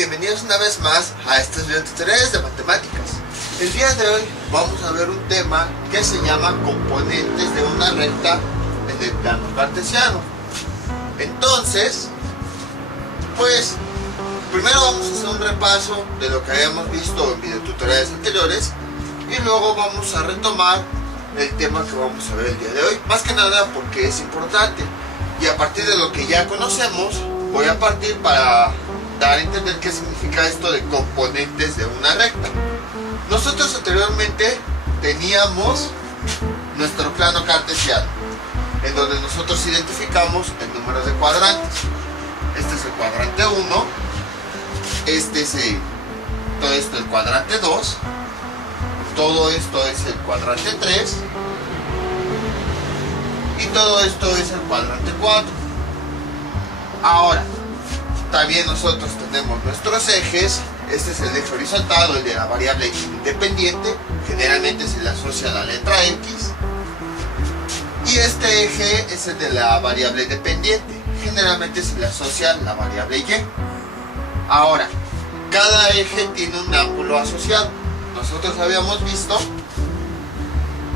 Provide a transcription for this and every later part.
bienvenidos una vez más a estos videotutoriales de matemáticas. El día de hoy vamos a ver un tema que se llama componentes de una recta en el plano cartesiano. Entonces, pues, primero vamos a hacer un repaso de lo que habíamos visto en videotutoriales anteriores y luego vamos a retomar el tema que vamos a ver el día de hoy. Más que nada porque es importante y a partir de lo que ya conocemos, voy a partir para dar a entender qué significa esto de componentes de una recta. Nosotros anteriormente teníamos nuestro plano cartesiano, en donde nosotros identificamos el número de cuadrantes. Este es el cuadrante 1, este es todo esto el cuadrante 2, todo esto es el cuadrante 3 y todo esto es el cuadrante 4. Ahora, también nosotros tenemos nuestros ejes. Este es el eje horizontal, el de la variable independiente, generalmente se le asocia a la letra X. Y este eje es el de la variable dependiente, generalmente se le asocia a la variable Y. Ahora, cada eje tiene un ángulo asociado. Nosotros habíamos visto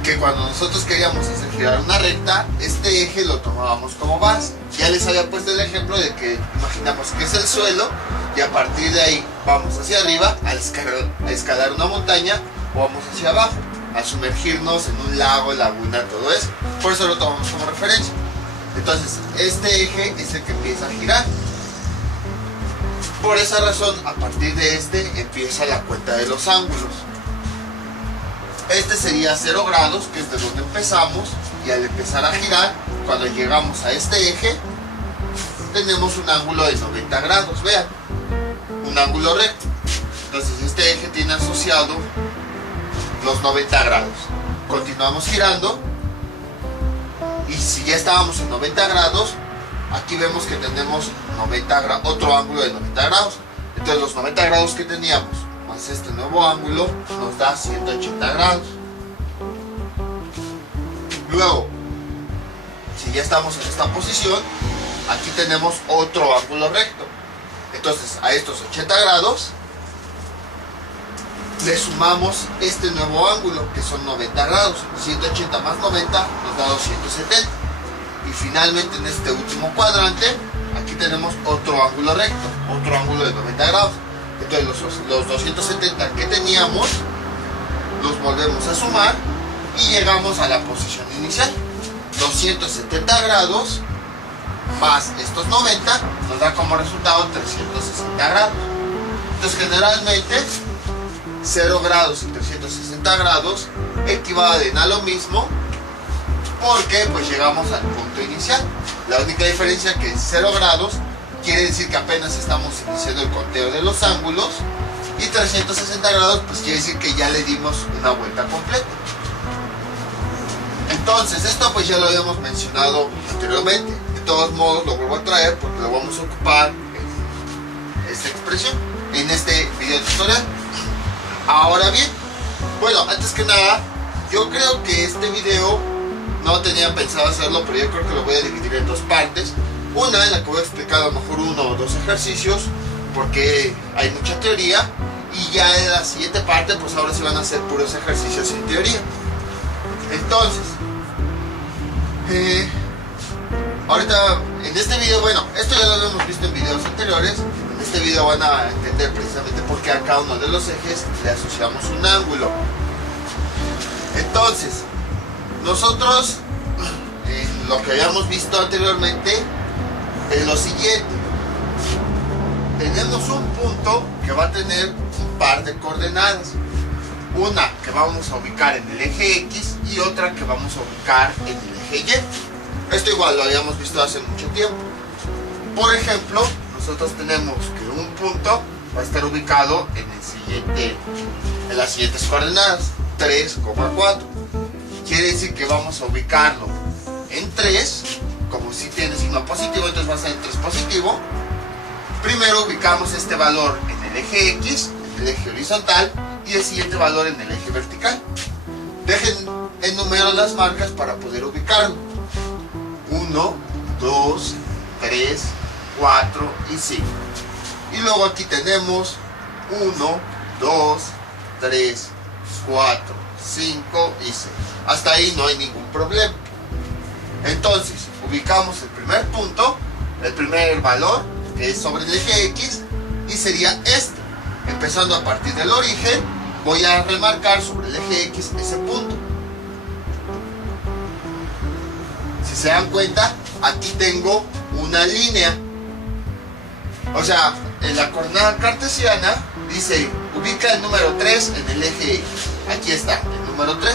que cuando nosotros queríamos hacer girar una recta, este eje lo tomábamos como base. Ya les había puesto el ejemplo de que imaginamos que es el suelo y a partir de ahí vamos hacia arriba a escalar una montaña o vamos hacia abajo a sumergirnos en un lago, laguna, todo eso. Por eso lo tomamos como referencia. Entonces, este eje es el que empieza a girar. Por esa razón, a partir de este empieza la cuenta de los ángulos. Este sería 0 grados, que es de donde empezamos, y al empezar a girar, cuando llegamos a este eje, tenemos un ángulo de 90 grados, vean, un ángulo recto. Entonces este eje tiene asociado los 90 grados. Continuamos girando, y si ya estábamos en 90 grados, aquí vemos que tenemos otro ángulo de 90 grados. Entonces los 90 grados que teníamos más este nuevo ángulo nos da 180 grados. Luego, si ya estamos en esta posición, aquí tenemos otro ángulo recto. Entonces a estos 80 grados le sumamos este nuevo ángulo que son 90 grados. 180 más 90 nos da 270. Y finalmente en este último cuadrante, aquí tenemos otro ángulo recto, otro ángulo de 90 grados. Entonces los 270 que teníamos los volvemos a sumar y llegamos a la posición inicial. 270 grados más estos 90 nos da como resultado 360 grados. Entonces generalmente 0 grados y 360 grados equivalen a lo mismo, porque pues llegamos al punto inicial. La única diferencia que es 0 grados quiere decir que apenas estamos iniciando el conteo de los ángulos, y 360 grados pues quiere decir que ya le dimos una vuelta completa. Entonces esto pues ya lo habíamos mencionado anteriormente. De todos modos lo vuelvo a traer porque lo vamos a ocupar en esta expresión, en este video tutorial. Ahora bien, bueno, antes que nada, yo creo que este video no tenía pensado hacerlo, pero yo creo que lo voy a dividir en dos partes. Una en la que voy a explicar a lo mejor 1 o 2 ejercicios, porque hay mucha teoría, y ya en la siguiente parte pues ahora sí van a hacer puros ejercicios sin teoría. Entonces, ahorita en este video, bueno, esto ya lo habíamos visto en videos anteriores. En este video van a entender precisamente por qué a cada uno de los ejes le asociamos un ángulo. Entonces, nosotros en lo que habíamos visto anteriormente es lo siguiente: tenemos un punto que va a tener un par de coordenadas, una que vamos a ubicar en el eje X y otra que vamos a ubicar en el eje Y. Esto igual lo habíamos visto hace mucho tiempo. Por ejemplo, nosotros tenemos que un punto va a estar ubicado en las siguientes coordenadas, 3,4. Quiere decir que vamos a ubicarlo en 3, como si tiene signo positivo, entonces va a ser en 3 positivo. Primero ubicamos este valor en el eje X, en el eje horizontal, y el siguiente valor en el eje vertical. Dejen en número las marcas para poder ubicarlo. 1, 2, 3, 4 y 5. Y luego aquí tenemos 1, 2, 3, 4, 5 y 6. Hasta ahí no hay ningún problema. Entonces, ubicamos el primer punto, el primer valor, que es sobre el eje X, y sería este. Empezando a partir del origen, voy a remarcar sobre el eje X ese punto. Si se dan cuenta, aquí tengo una línea. O sea, en la coordenada cartesiana dice, ubica el número 3 en el eje X. Aquí está, el número 3.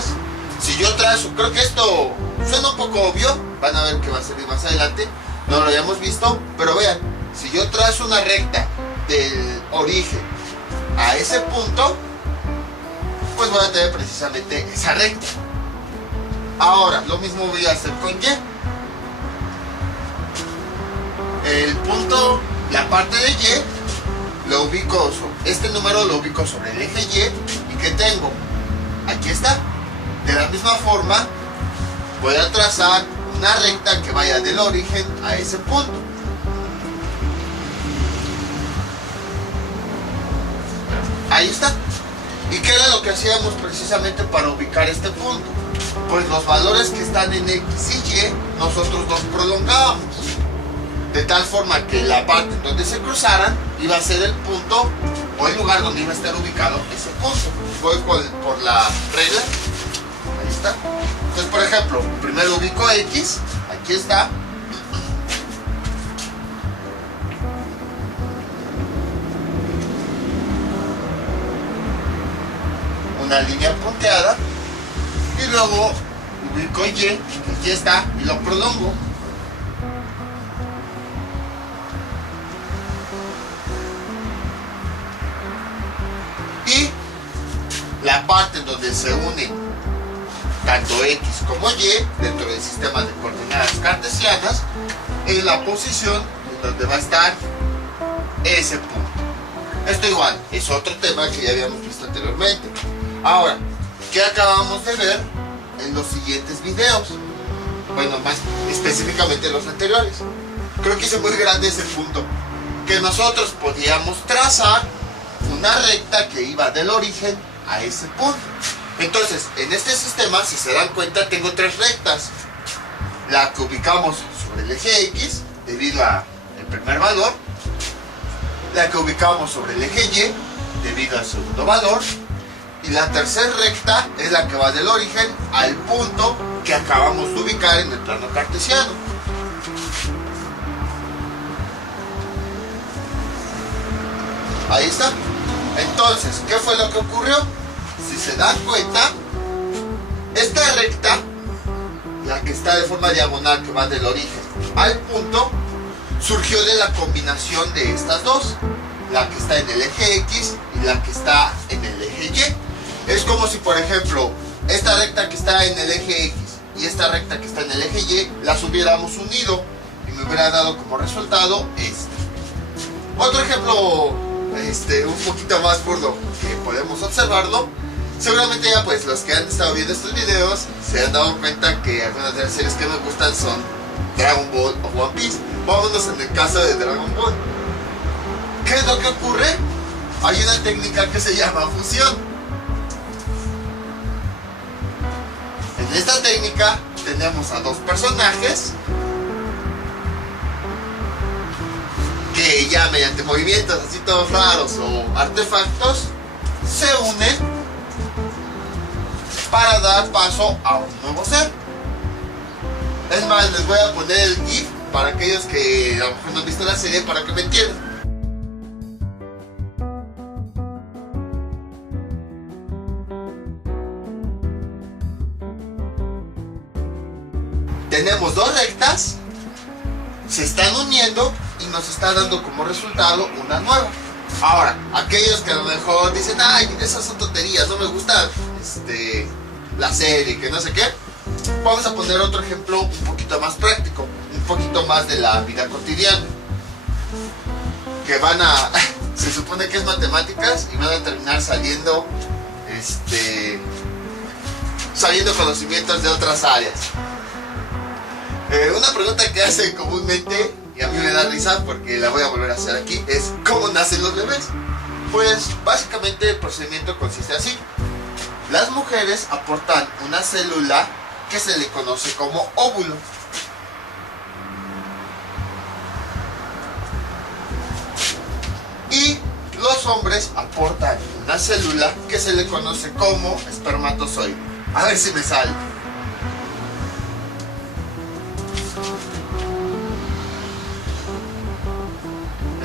Si yo trazo, creo que esto suena un poco obvio, van a ver que va a salir más adelante, no lo habíamos visto, pero vean, si yo trazo una recta del origen a ese punto, pues voy a tener precisamente esa recta. Ahora, lo mismo voy a hacer con Y. El punto, la parte de Y, lo ubico, este número lo ubico sobre el eje Y, y ¿qué tengo? Aquí está. De la misma forma, voy a trazar una recta que vaya del origen a ese punto. Ahí está. ¿Y qué era lo que hacíamos precisamente para ubicar este punto? Pues los valores que están en X y Y, nosotros los prolongábamos. De tal forma que la parte en donde se cruzaran iba a ser el punto o el lugar donde iba a estar ubicado ese punto. Voy por la regla. Ahí está. Entonces, por ejemplo, primero ubico X. Aquí está. Una línea punteada. Y luego ubico Y, que aquí está, y lo prolongo. Y la parte en donde se unen tanto X como Y dentro del sistema de coordenadas cartesianas es la posición en donde va a estar ese punto. Esto igual es otro tema que ya habíamos visto anteriormente. Ahora, ¿qué acabamos de ver en los siguientes videos? Bueno, más específicamente los anteriores. Creo que hice muy grande ese punto, que nosotros podíamos trazar una recta que iba del origen a ese punto. Entonces, en este sistema, si se dan cuenta, tengo tres rectas. La que ubicamos sobre el eje X, debido al primer valor. La que ubicamos sobre el eje Y, debido al segundo valor. Y la tercera recta es la que va del origen al punto que acabamos de ubicar en el plano cartesiano. Ahí está. Entonces, ¿qué fue lo que ocurrió? Si se dan cuenta, esta recta, la que está de forma diagonal, que va del origen al punto, surgió de la combinación de estas dos, la que está en el eje X y la que está en el eje Y. Es como si, por ejemplo, esta recta que está en el eje X y esta recta que está en el eje Y las hubiéramos unido y me hubiera dado como resultado este. Otro ejemplo un poquito más burdo que podemos observarlo, seguramente ya pues los que han estado viendo estos videos se han dado cuenta que algunas de las series que me gustan son Dragon Ball o One Piece. Vámonos en el caso de Dragon Ball. ¿Qué es lo que ocurre? Hay una técnica que se llama fusión. En esta técnica tenemos a dos personajes que ya mediante movimientos así todos raros o artefactos se unen para dar paso a un nuevo ser. Es más, les voy a poner el GIF para aquellos que a lo mejor no han visto la serie para que me entiendan. Tenemos dos rectas, se están uniendo y nos está dando como resultado una nueva. Ahora, aquellos que a lo mejor dicen, ay, esas son tonterías, no me gusta la serie, que no sé qué, vamos a poner otro ejemplo un poquito más práctico, un poquito más de la vida cotidiana, que van a se supone que es matemáticas y van a terminar saliendo conocimientos de otras áreas. Una pregunta que hacen comúnmente y a mí me da risa porque la voy a volver a hacer aquí, es cómo nacen los bebés. Pues básicamente el procedimiento consiste así. Las mujeres aportan una célula que se le conoce como óvulo. Y los hombres aportan una célula que se le conoce como espermatozoide. A ver si me sale.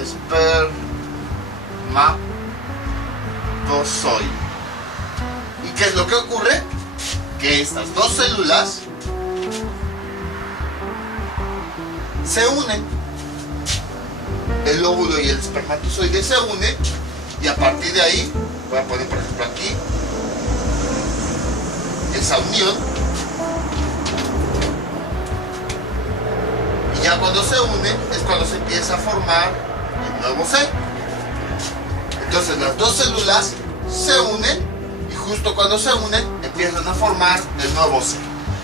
Espermatozoide. ¿Y qué es lo que ocurre? Que estas dos células se unen. El óvulo y el espermatozoide se unen y a partir de ahí, voy a poner por ejemplo aquí, esa unión, y ya cuando se unen es cuando se empieza a formar el nuevo ser. Entonces las dos células se unen y justo cuando se unen empiezan a formar el nuevo ser.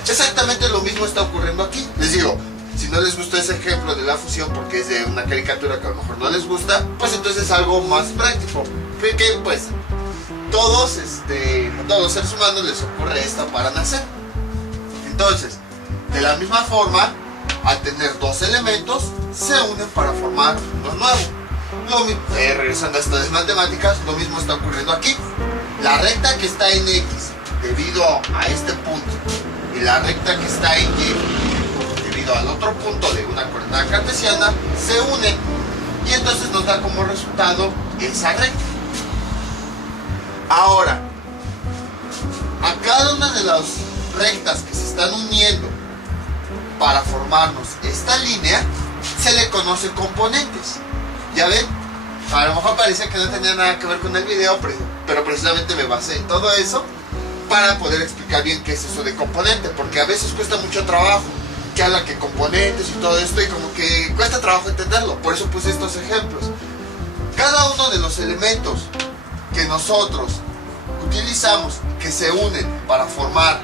Exactamente lo mismo está ocurriendo aquí. Les digo, si no les gustó ese ejemplo de la fusión porque es de una caricatura que a lo mejor no les gusta, pues entonces es algo más práctico. Porque pues a todos los seres humanos les ocurre esto para nacer. Entonces, de la misma forma, al tener dos elementos, se unen para formar uno nuevo. Regresando a estas matemáticas, lo mismo está ocurriendo aquí. La recta que está en X debido a este punto y la recta que está en Y debido al otro punto de una coordenada cartesiana se unen y entonces nos da como resultado esa recta. Ahora, a cada una de las rectas que se están uniendo para formarnos esta línea se le conoce componentes. ¿Ya ven? A lo mejor parecía que no tenía nada que ver con el video, pero precisamente me basé en todo eso para poder explicar bien qué es eso de componente, porque a veces cuesta mucho trabajo que habla que componentes y todo esto y como que cuesta trabajo entenderlo. Por eso puse estos ejemplos. Cada uno de los elementos que nosotros utilizamos que se unen para formar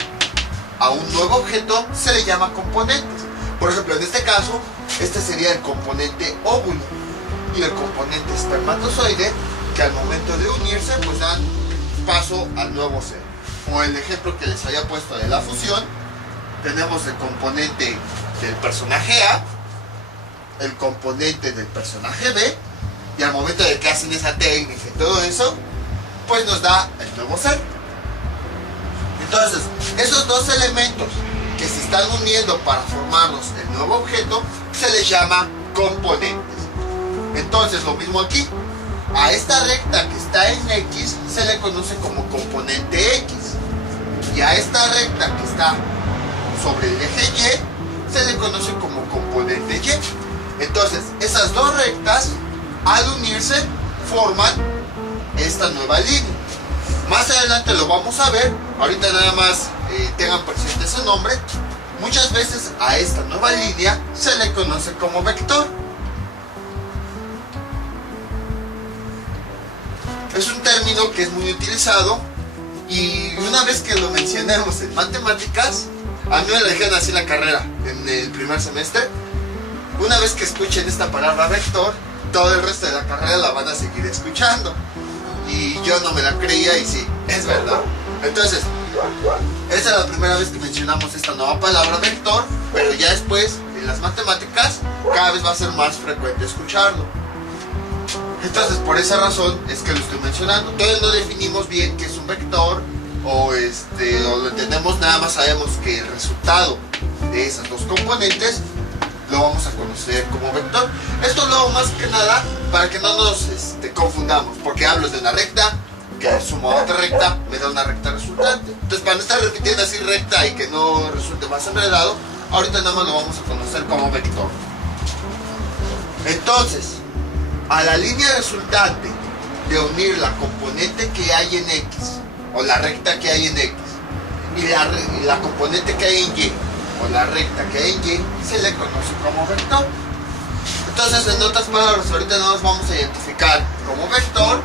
a un nuevo objeto se le llama componentes. Por ejemplo, en este caso, este sería el componente óvulo y el componente espermatozoide, que al momento de unirse pues dan paso al nuevo ser. O el ejemplo que les había puesto de la fusión, tenemos el componente del personaje A, el componente del personaje B, y al momento de que hacen esa técnica y todo eso, pues nos da el nuevo ser. Entonces, esos dos elementos que se están uniendo para formarnos el nuevo objeto se les llama componentes. Entonces, lo mismo aquí. A esta recta que está en X se le conoce como componente X. Y a esta recta que está sobre el eje Y se le conoce como componente Y. Entonces, esas dos rectas, al unirse, forman esta nueva línea. Más adelante lo vamos a ver. Ahorita nada más tengan presente ese nombre. Muchas veces a esta nueva línea se le conoce como vector. Es un término que es muy utilizado y una vez que lo mencionemos en matemáticas, a mí me lo dijeron así en la carrera, en el primer semestre. Una vez que escuchen esta palabra vector, todo el resto de la carrera la van a seguir escuchando. Y yo no me la creía y sí, es verdad. Entonces, esa es la primera vez que mencionamos esta nueva palabra vector, pero ya después en las matemáticas cada vez va a ser más frecuente escucharlo. Entonces, por esa razón es que lo estoy mencionando. Todavía no definimos bien qué es un vector o lo entendemos, nada más sabemos que el resultado de esas dos componentes lo vamos a conocer como vector. Esto lo hago más que nada para que no nos confundamos, porque hablo de una recta que sumo a otra recta, me da una recta resultante. Entonces, para no estar repitiendo así recta y que no resulte más enredado, ahorita nada más lo vamos a conocer como vector. Entonces, a la línea resultante de unir la componente que hay en X o la recta que hay en X y la componente que hay en Y o la recta que hay en Y se le conoce como vector. Entonces, en otras palabras, ahorita nos vamos a identificar como vector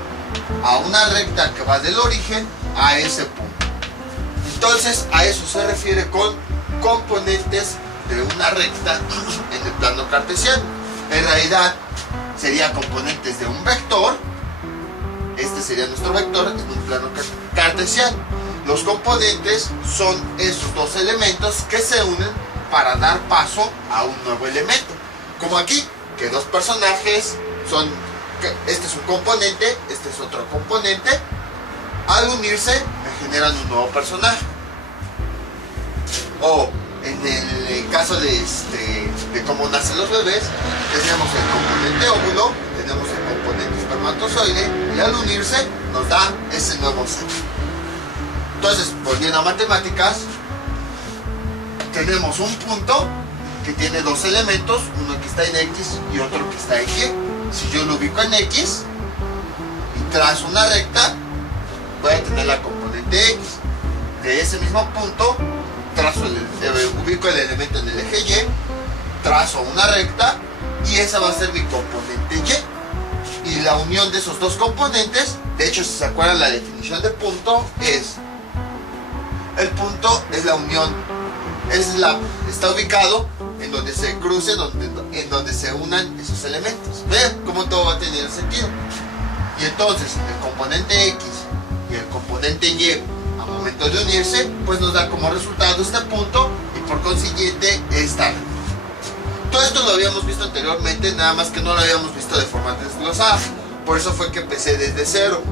a una recta que va del origen a ese punto. Entonces, a eso se refiere con componentes de una recta en el plano cartesiano. En realidad sería componentes de un vector. Este sería nuestro vector en un plano cartesiano. Los componentes son esos dos elementos que se unen para dar paso a un nuevo elemento. Como aquí, que dos personajes son, este es un componente, este es otro componente. Al unirse me generan un nuevo personaje. O en el caso de cómo nacen los bebés, tenemos el componente óvulo, tenemos el componente espermatozoide, y al unirse nos da ese nuevo ser. Entonces, volviendo a matemáticas, tenemos un punto que tiene dos elementos, uno que está en X y otro que está en Y. Si yo lo ubico en X y trazo una recta, voy a tener la componente X. De ese mismo punto, ubico el elemento en el eje Y, trazo una recta y esa va a ser mi componente Y. Y la unión de esos dos componentes, de hecho, si se acuerdan, la definición de punto es: el punto es la unión, está ubicado en donde se crucen, en donde se unan esos elementos. Vean cómo todo va a tener sentido. Y entonces el componente X y el componente Y, a momento de unirse, pues nos da como resultado este punto y por consiguiente esta recta. Todo esto lo habíamos visto anteriormente, nada más que no lo habíamos visto de forma desglosada. Por eso fue que empecé desde cero.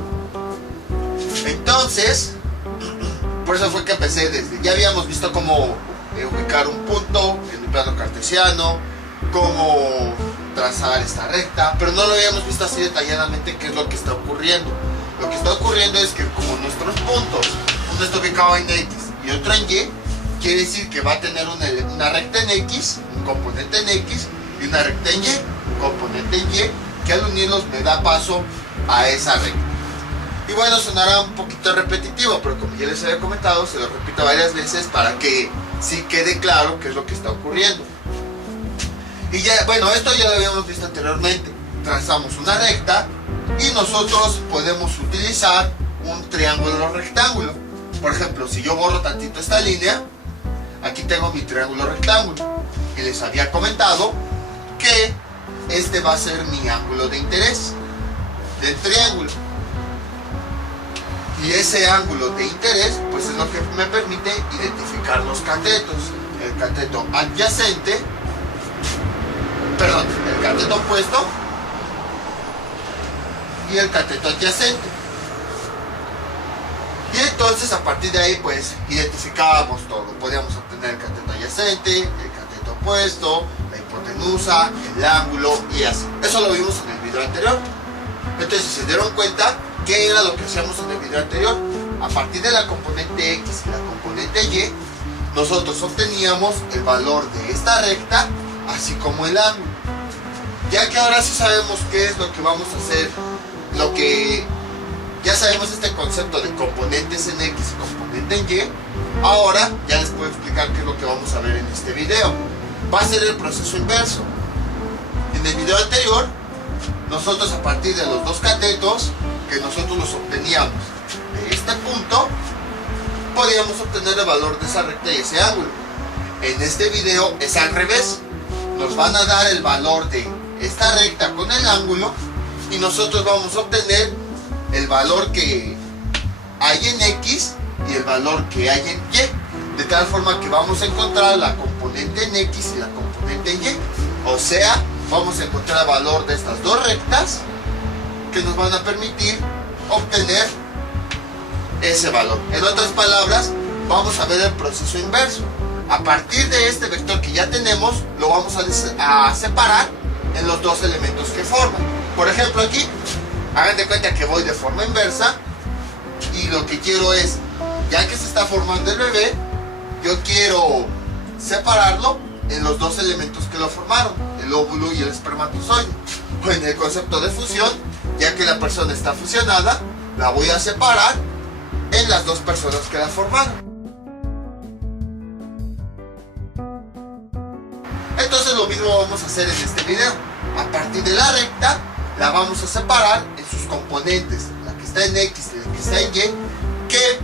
Entonces, por eso fue que empecé desde... Ya habíamos visto cómo ubicar un punto en un plano cartesiano, cómo trazar esta recta, pero no lo habíamos visto así detalladamente qué es lo que está ocurriendo. Lo que está ocurriendo es que como nuestros puntos, uno está ubicado en X y otro en Y, quiere decir que va a tener una recta en X, un componente en X, y una recta en Y, un componente en Y, que al unirlos me da paso a esa recta. Y bueno, sonará un poquito repetitivo, pero como ya les había comentado, se lo repito varias veces para que sí quede claro qué es lo que está ocurriendo. Y ya, bueno, esto ya lo habíamos visto anteriormente. Trazamos una recta y nosotros podemos utilizar un triángulo rectángulo. Por ejemplo, si yo borro tantito esta línea, aquí tengo mi triángulo rectángulo. Y les había comentado que este va a ser mi ángulo de interés del triángulo. Y ese ángulo de interés, pues es lo que me permite identificar los catetos. El cateto adyacente, perdón, el cateto opuesto y el cateto adyacente. Y entonces a partir de ahí pues identificábamos todo. Podíamos obtener el cateto adyacente, el cateto opuesto, la hipotenusa, el ángulo y así. Eso lo vimos en el video anterior. Entonces, si se dieron cuenta, ¿qué era lo que hacíamos en el video anterior? A partir de la componente X y la componente Y, nosotros obteníamos el valor de esta recta, así como el ángulo. Ya que ahora sí sabemos qué es lo que vamos a hacer, ya sabemos este concepto de componentes en X y componente en Y, ahora ya les puedo explicar qué es lo que vamos a ver en este video. Va a ser el proceso inverso. En el video anterior, nosotros a partir de los dos catetos que nosotros los obteníamos de este punto, podíamos obtener el valor de esa recta y ese ángulo. En este video es al revés. Nos van a dar el valor de esta recta con el ángulo y nosotros vamos a obtener el valor que hay en X y el valor que hay en Y, de tal forma que vamos a encontrar la componente en X y la componente en Y. O sea, vamos a encontrar el valor de estas dos rectas que nos van a permitir obtener ese valor. En otras palabras, vamos a ver el proceso inverso. A partir de este vector que ya tenemos, lo vamos a separar en los dos elementos que forman. Por ejemplo, aquí, hagan de cuenta que voy de forma inversa y lo que quiero es, ya que se está formando el bebé, yo quiero separarlo en los dos elementos que lo formaron, el óvulo y el espermatozoide. O en el concepto de fusión, ya que la persona está fusionada, la voy a separar en las dos personas que la formaron. Entonces lo mismo vamos a hacer en este video. A partir de la recta, la vamos a separar en sus componentes, la que está en X y la que está en Y, que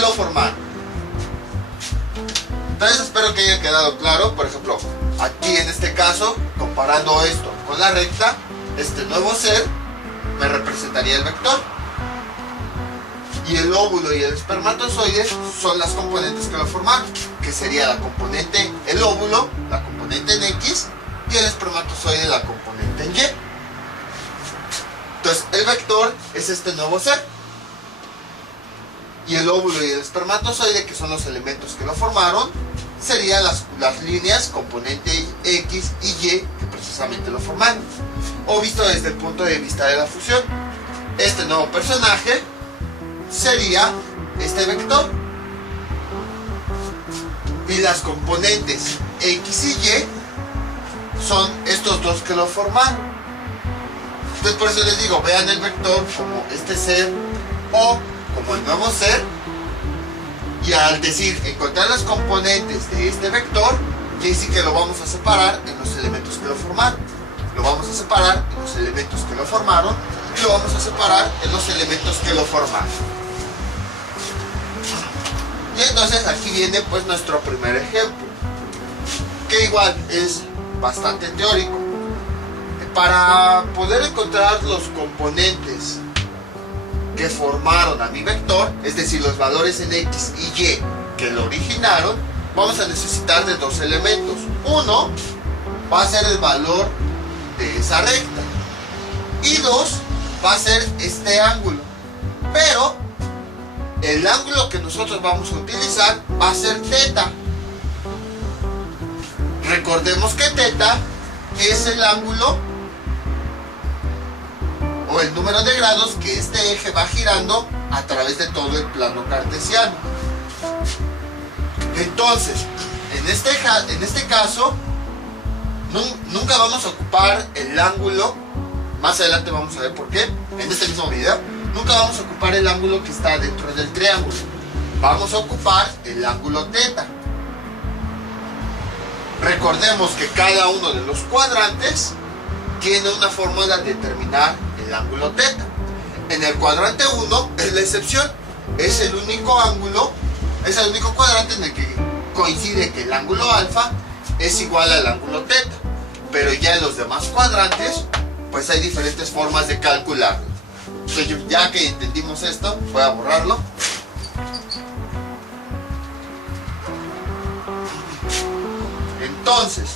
lo formaron. Entonces espero que haya quedado claro. Por ejemplo, Aquí en este caso, comparando esto con la recta, este nuevo ser me representaría el vector. Y el óvulo y el espermatozoide son las componentes que lo formaron, que sería la componente, el óvulo, la componente en X, y el espermatozoide, la componente en Y. Entonces, el vector es este nuevo ser. Y el óvulo y el espermatozoide, que son los elementos que lo formaron, serían las líneas componente X y Y que precisamente lo formaron. O visto desde el punto de vista de la fusión, este nuevo personaje sería este vector. Y las componentes X y Y son estos dos que lo formaron. Entonces por eso les digo, vean el vector como este ser o como el nuevo ser. Y al decir encontrar las componentes de este vector, quiere decir que lo vamos a separar en los elementos que lo formaron. Lo vamos a separar en los elementos que lo formaron y lo vamos a separar en los elementos que lo formaron. Y entonces aquí viene pues nuestro primer ejemplo, que igual es bastante teórico. Para poder encontrar los componentes que formaron a mi vector, es decir, los valores en X y Y que lo originaron, vamos a necesitar de dos elementos. Uno va a ser el valor de esa recta y dos va a ser este ángulo, pero el ángulo que nosotros vamos a utilizar va a ser teta. Recordemos que teta es el ángulo o el número de grados que este eje va girando a través de todo el plano cartesiano. Entonces, en este caso, nunca vamos a ocupar el ángulo. Más adelante vamos a ver por qué, en este mismo video. Nunca vamos a ocupar el ángulo que está dentro del triángulo. Vamos a ocupar el ángulo teta. Recordemos que cada uno de los cuadrantes tiene una fórmula de determinar el ángulo teta. En el cuadrante 1 es la excepción. Es el único ángulo, es el único cuadrante en el que coincide que el ángulo alfa es igual al ángulo teta. Pero ya en los demás cuadrantes, pues hay diferentes formas de calcularlo. Entonces, ya que entendimos esto, voy a borrarlo. Entonces,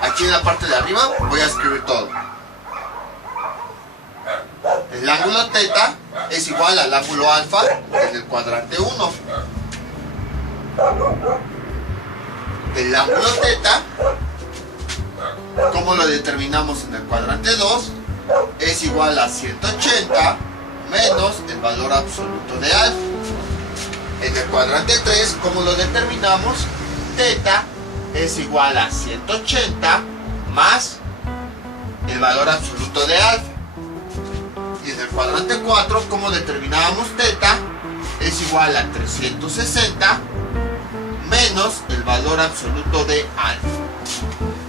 aquí en la parte de arriba voy a escribir todo. El ángulo teta es igual al ángulo alfa en el cuadrante 1. El ángulo teta, como lo determinamos en el cuadrante 2, es igual a 180 menos el valor absoluto de alfa. En el cuadrante 3, como lo determinamos, teta es igual a 180 más el valor absoluto de alfa. Y en el cuadrante 4, como determinábamos teta, es igual a 360 menos el valor absoluto de alfa.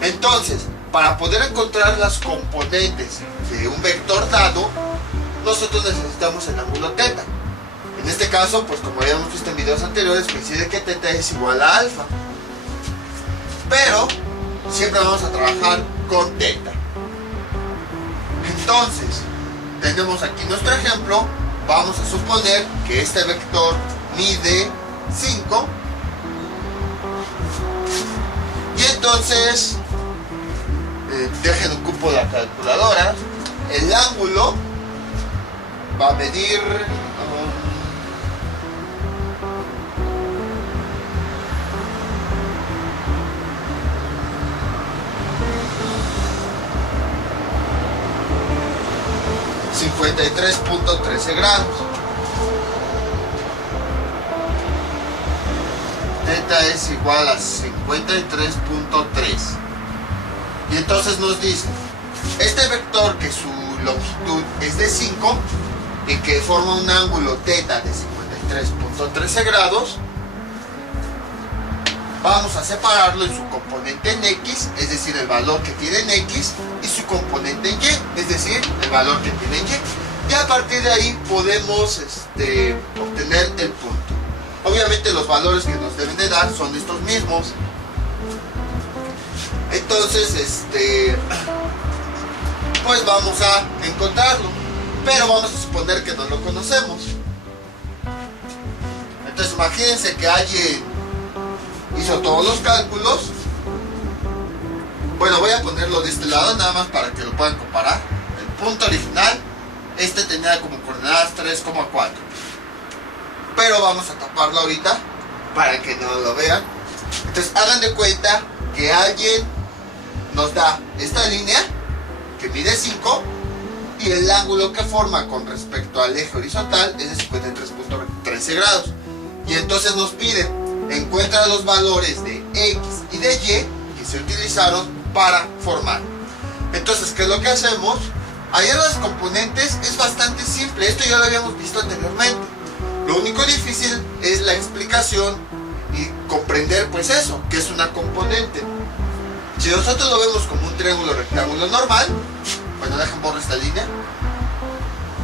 Entonces, para poder encontrar las componentes de un vector dado, nosotros necesitamos el ángulo teta. En este caso, pues como habíamos visto en videos anteriores, coincide que teta es igual a alfa. Pero siempre vamos a trabajar con teta. Entonces, tenemos aquí nuestro ejemplo. Vamos a suponer que este vector mide 5. Y entonces, dejen un cupo la calculadora. El ángulo va a medir 53.13 grados. Teta es igual a 53.3. Y entonces nos dice, este vector que su longitud es de 5 y que forma un ángulo teta de 53.13 grados, vamos a separarlo en su componente en X, es decir, el valor que tiene en X, y su componente en Y, es decir, el valor que tiene en Y. Y a partir de ahí podemos obtener el punto. Obviamente los valores que nos deben de dar son estos mismos. Entonces, pues vamos a encontrarlo. Pero vamos a suponer que no lo conocemos. Entonces imagínense que alguien hizo todos los cálculos. Bueno, voy a ponerlo de este lado nada más para que lo puedan comparar. El punto original, tenía como coordenadas 3,4. Pero vamos a taparlo ahorita para que no lo vean. Entonces hagan de cuenta que alguien nos da esta línea que mide 5 y el ángulo que forma con respecto al eje horizontal es de 53.13 grados. Y entonces nos pide, encuentra los valores de X y de Y que se utilizaron para formar. Entonces, ¿qué es lo que hacemos? Hallar las componentes es bastante simple, esto ya lo habíamos visto anteriormente. Lo único difícil es la explicación y comprender pues eso, que es una componente. Si nosotros lo vemos como un triángulo rectángulo normal, bueno, dejen borrar esta línea.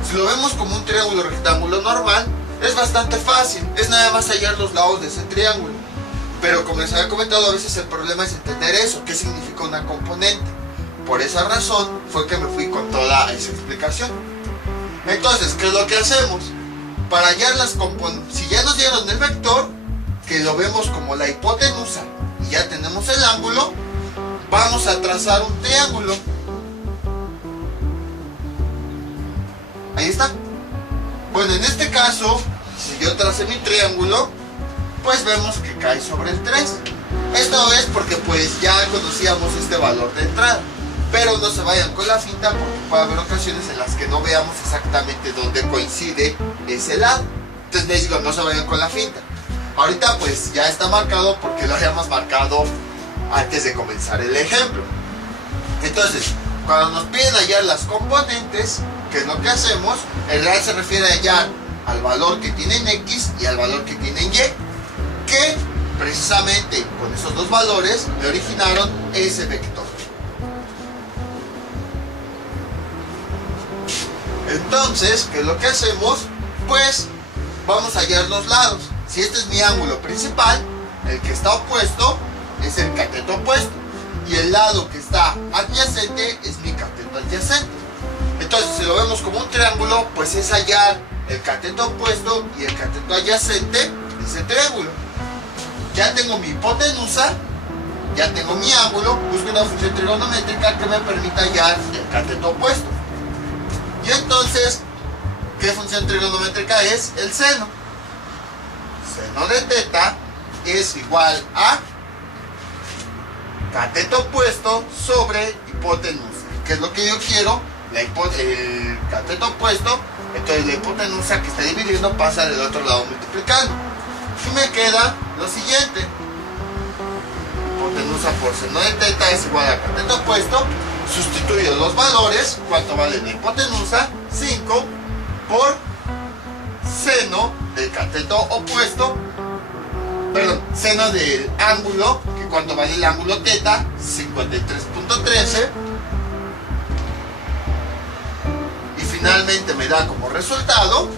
Si lo vemos como un triángulo rectángulo normal, es bastante fácil, es nada más hallar los lados de ese triángulo. Pero como les había comentado, a veces el problema es entender eso, qué significa una componente. Por esa razón fue que me fui con toda esa explicación. Entonces, ¿qué es lo que hacemos? Para hallar las componentes, si ya nos dieron el vector, que lo vemos como la hipotenusa, y ya tenemos el ángulo, vamos a trazar un triángulo. Ahí está. Bueno, en este caso, si yo tracé mi triángulo, pues vemos que cae sobre el 3. Esto es porque pues ya conocíamos este valor de entrada. Pero no se vayan con la finta porque puede haber ocasiones en las que no veamos exactamente dónde coincide ese lado. Entonces les digo, no se vayan con la finta. Ahorita pues ya está marcado porque lo habíamos marcado antes de comenzar el ejemplo. Entonces, cuando nos piden hallar las componentes, ¿qué es lo que hacemos? El real se refiere a hallar al valor que tiene en X y al valor que tiene en Y, que precisamente con esos dos valores me originaron ese vector. Entonces, ¿qué es lo que hacemos? Pues vamos a hallar los lados. Si este es mi ángulo principal, el que está opuesto es el cateto opuesto y el lado que está adyacente es mi cateto adyacente. Entonces, si lo vemos como un triángulo, pues es hallar el cateto opuesto y el cateto adyacente de ese triángulo. Ya tengo mi hipotenusa, ya tengo mi ángulo, busco una función trigonométrica que me permita hallar el cateto opuesto. Y entonces, ¿qué función trigonométrica es? El seno. Seno de teta es igual a cateto opuesto sobre hipotenusa. ¿Qué es lo que yo quiero? El cateto opuesto, entonces la hipotenusa que está dividiendo pasa del otro lado multiplicando. Y me queda lo siguiente. Hipotenusa por seno de teta es igual a cateto opuesto. Sustituyo los valores. ¿Cuánto vale la hipotenusa? 5 por seno del cateto opuesto. Perdón, seno del ángulo, que cuánto vale el ángulo teta, 53.13. Y finalmente me da como resultado,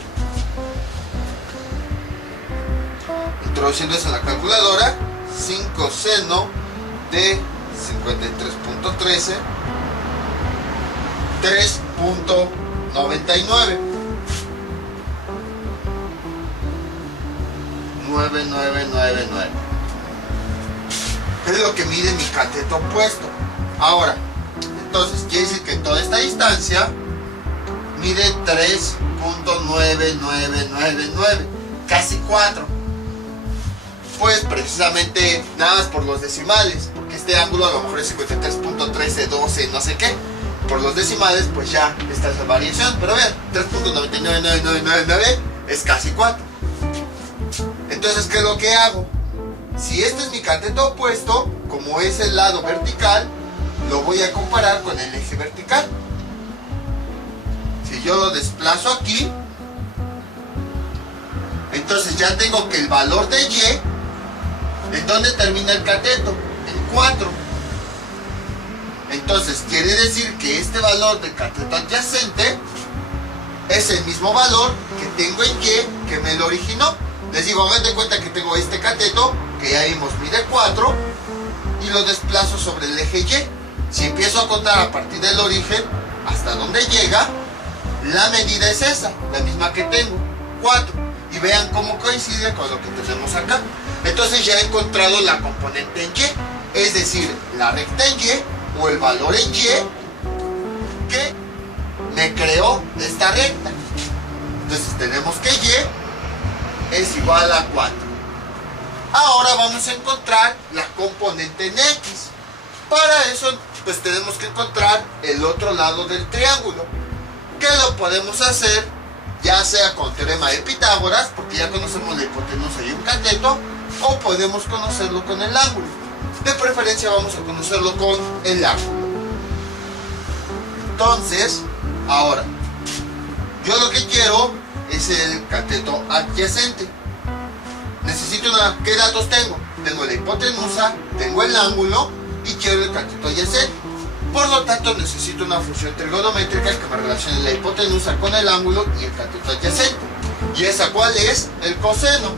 introduciendo eso en la calculadora, 5 seno de 53.13, 3.99. 9999 es lo que mide mi cateto opuesto. Ahora, entonces quiere decir que toda esta distancia mide 3.9999, casi 4. Pues precisamente nada más por los decimales, porque este ángulo a lo mejor es 53.1312, no sé qué. Por los decimales pues ya está esa variación, pero vean, 3.999999 es casi 4. Entonces, ¿qué es lo que hago? Si este es mi cateto opuesto, como es el lado vertical, lo voy a comparar con el eje vertical. Si yo lo desplazo aquí, entonces ya tengo que el valor de Y, ¿en dónde termina el cateto? En 4. Entonces, quiere decir que este valor del cateto adyacente es el mismo valor que tengo en Y que me lo originó. Les digo, hagan de cuenta que tengo este cateto, que ya vimos mide 4, y lo desplazo sobre el eje Y. Si empiezo a contar a partir del origen hasta donde llega, la medida es esa, la misma que tengo, 4. Y vean cómo coincide con lo que tenemos acá. Entonces ya he encontrado la componente en Y, es decir, la recta en Y o el valor en Y que me creó esta recta. Entonces tenemos que Y es igual a 4. Ahora vamos a encontrar la componente en X. Para eso pues tenemos que encontrar el otro lado del triángulo, que lo podemos hacer ya sea con teorema de Pitágoras, porque ya conocemos la hipotenusa y un cateto, o podemos conocerlo con el ángulo. De preferencia vamos a conocerlo con el ángulo. Entonces, ahora, yo lo que quiero es el cateto adyacente. Necesito ¿qué datos tengo? Tengo la hipotenusa, tengo el ángulo y quiero el cateto adyacente. Por lo tanto, necesito una función trigonométrica que me relacione la hipotenusa con el ángulo y el cateto adyacente. ¿Y esa cuál es? El coseno.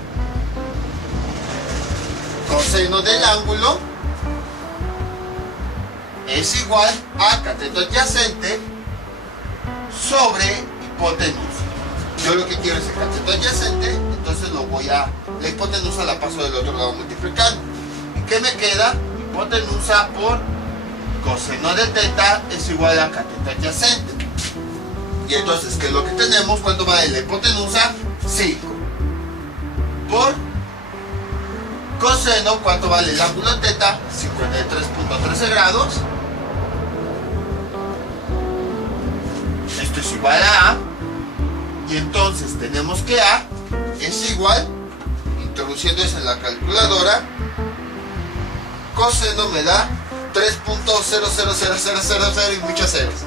Coseno del ángulo es igual a cateto adyacente sobre hipotenusa. Yo lo que quiero es el cateto adyacente, entonces la hipotenusa la paso del otro lado multiplicando. ¿Y qué me queda? Hipotenusa por coseno de teta es igual a cateto adyacente. Y entonces, ¿qué es lo que tenemos? ¿Cuánto vale la hipotenusa? 5. Por coseno, ¿cuánto vale el ángulo teta? 53.13 grados. Esto es igual a A. Y entonces tenemos que A es igual, introduciendo eso en la calculadora, coseno me da 3.000000 y muchos ceros.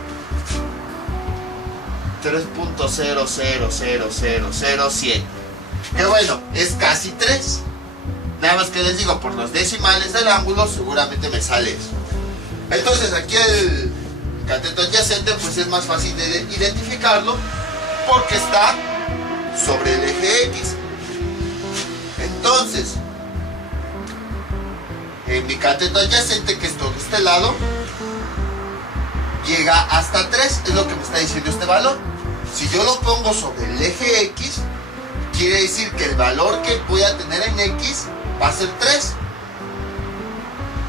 3.000007. Que bueno, es casi 3. Nada más que les digo, por los decimales del ángulo seguramente me sale eso. Entonces aquí el cateto adyacente pues es más fácil de identificarlo porque está sobre el eje X. Entonces, en mi cateto adyacente, que es todo este lado, llega hasta 3, es lo que me está diciendo este valor. Si yo lo pongo sobre el eje X, quiere decir que el valor que voy a tener en X va a ser 3.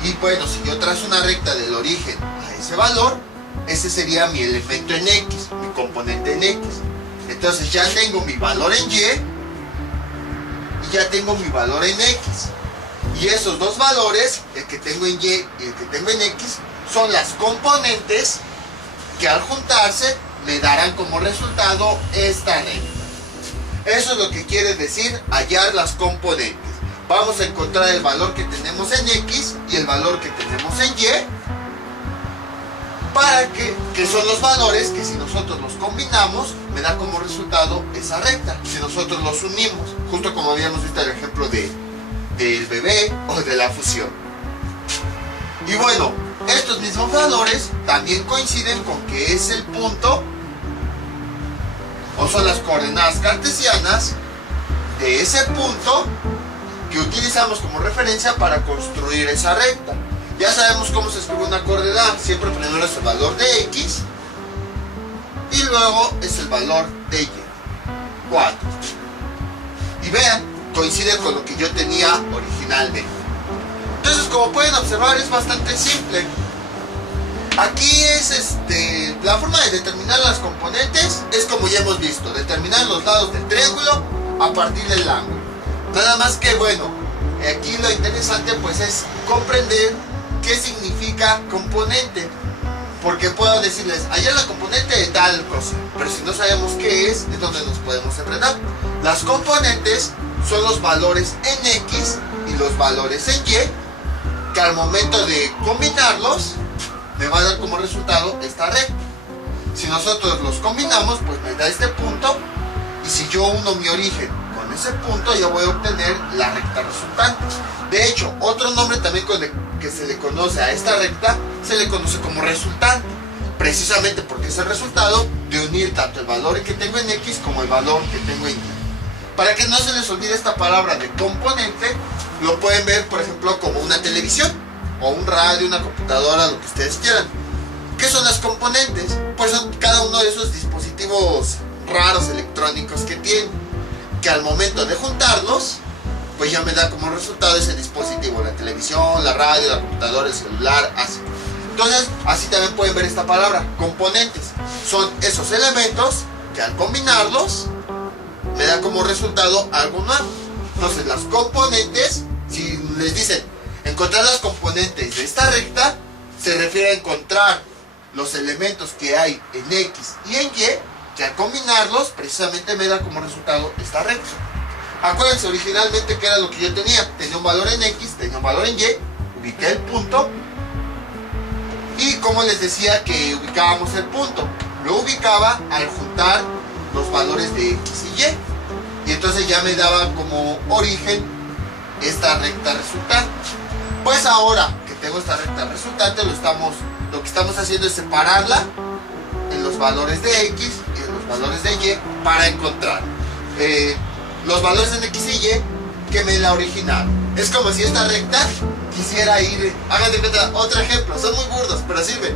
Y bueno, si yo trazo una recta del origen a ese valor, ese sería mi elemento en X, mi componente en X. Entonces ya tengo mi valor en Y y ya tengo mi valor en X. Y esos dos valores, el que tengo en Y y el que tengo en X, son las componentes que al juntarse me darán como resultado esta recta. Eso es lo que quiere decir hallar las componentes. Vamos a encontrar el valor que tenemos en X y el valor que tenemos en Y, para que son los valores que si nosotros los combinamos me da como resultado esa recta. Si nosotros los unimos, justo como habíamos visto el ejemplo del bebé o de la fusión. Y bueno, estos mismos valores también coinciden con que es el punto o son las coordenadas cartesianas de ese punto que utilizamos como referencia para construir esa recta. Ya sabemos cómo se escribe una coordenada. Siempre primero es el valor de X y luego es el valor de Y. 4. Y vean, coincide con lo que yo tenía originalmente. Entonces, como pueden observar, es bastante simple. Aquí es la forma de determinar las componentes es como ya hemos visto, determinar los lados del triángulo a partir del ángulo. Nada más que bueno, aquí lo interesante pues es comprender qué significa componente, porque puedo decirles, allá la componente de tal cosa, pero si no sabemos qué es donde nos podemos enredar. Las componentes son los valores en X y los valores en Y, que al momento de combinarlos me va a dar como resultado esta recta. Si nosotros los combinamos, pues me da este punto, y si yo uno mi origen con ese punto, yo voy a obtener la recta resultante. De hecho, otro nombre también que se le conoce a esta recta, se le conoce como resultante, precisamente porque es el resultado de unir tanto el valor que tengo en X como el valor que tengo en Y. Para que no se les olvide esta palabra de componente, lo pueden ver, por ejemplo, como una televisión, o un radio, una computadora, lo que ustedes quieran. ¿Qué son las componentes? Pues son cada uno de esos dispositivos raros electrónicos que tienen, que al momento de juntarlos, pues ya me da como resultado ese dispositivo, la televisión, la radio, la computadora, el celular, así. Entonces, así también pueden ver esta palabra, componentes. Son esos elementos que al combinarlos, me da como resultado algo nuevo. Entonces, las componentes, si les dicen encontrar las componentes de esta recta, se refiere a encontrar los elementos que hay en X y en Y, que al combinarlos, precisamente me da como resultado esta recta. Acuérdense originalmente que era lo que yo tenía. Tenía un valor en X, tenía un valor en Y, ubiqué el punto. Y como les decía que ubicábamos el punto, lo ubicaba al juntar los valores de X y Y. Y entonces ya me daba como origen esta recta resultante. Pues ahora que tengo esta recta resultante, lo que estamos haciendo es separarla en los valores de X y en los valores de Y para encontrar los valores en X y Y que me la originaron. Es como si esta recta quisiera ir, hagan de cuenta, otro ejemplo, son muy burdos, pero sirven.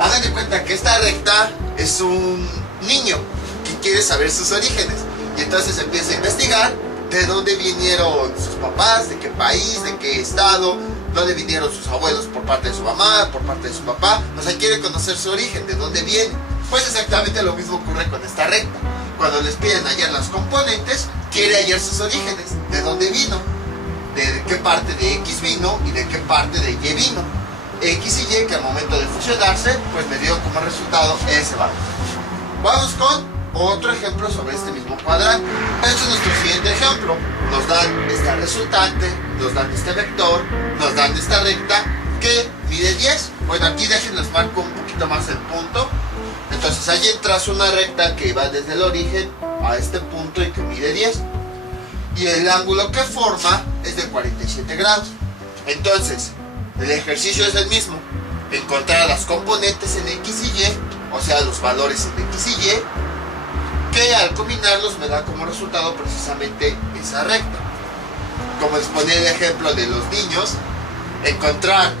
Hagan de cuenta que esta recta es un niño que quiere saber sus orígenes. Y entonces empieza a investigar de dónde vinieron sus papás, de qué país, de qué estado, dónde vinieron sus abuelos por parte de su mamá, por parte de su papá. O sea, quiere conocer su origen, de dónde viene. Pues exactamente lo mismo ocurre con esta recta. Cuando les piden hallar las componentes, quiere hallar sus orígenes, de dónde vino, de qué parte de X vino y de qué parte de Y vino. X y Y que al momento de fusionarse, pues me dio como resultado ese valor. Vamos con otro ejemplo sobre este mismo cuadrante. Este es nuestro siguiente ejemplo. Nos dan esta resultante, nos dan este vector, nos dan esta recta que mide 10. Bueno, aquí déjenles marco un poquito más el punto. Entonces allí trazo una recta que va desde el origen a este punto y que mide 10. Y el ángulo que forma es de 47 grados. Entonces, el ejercicio es el mismo. Encontrar las componentes en X y Y, o sea, los valores en X y Y, que al combinarlos me da como resultado precisamente esa recta. Como les ponía el ejemplo de los niños, encontrar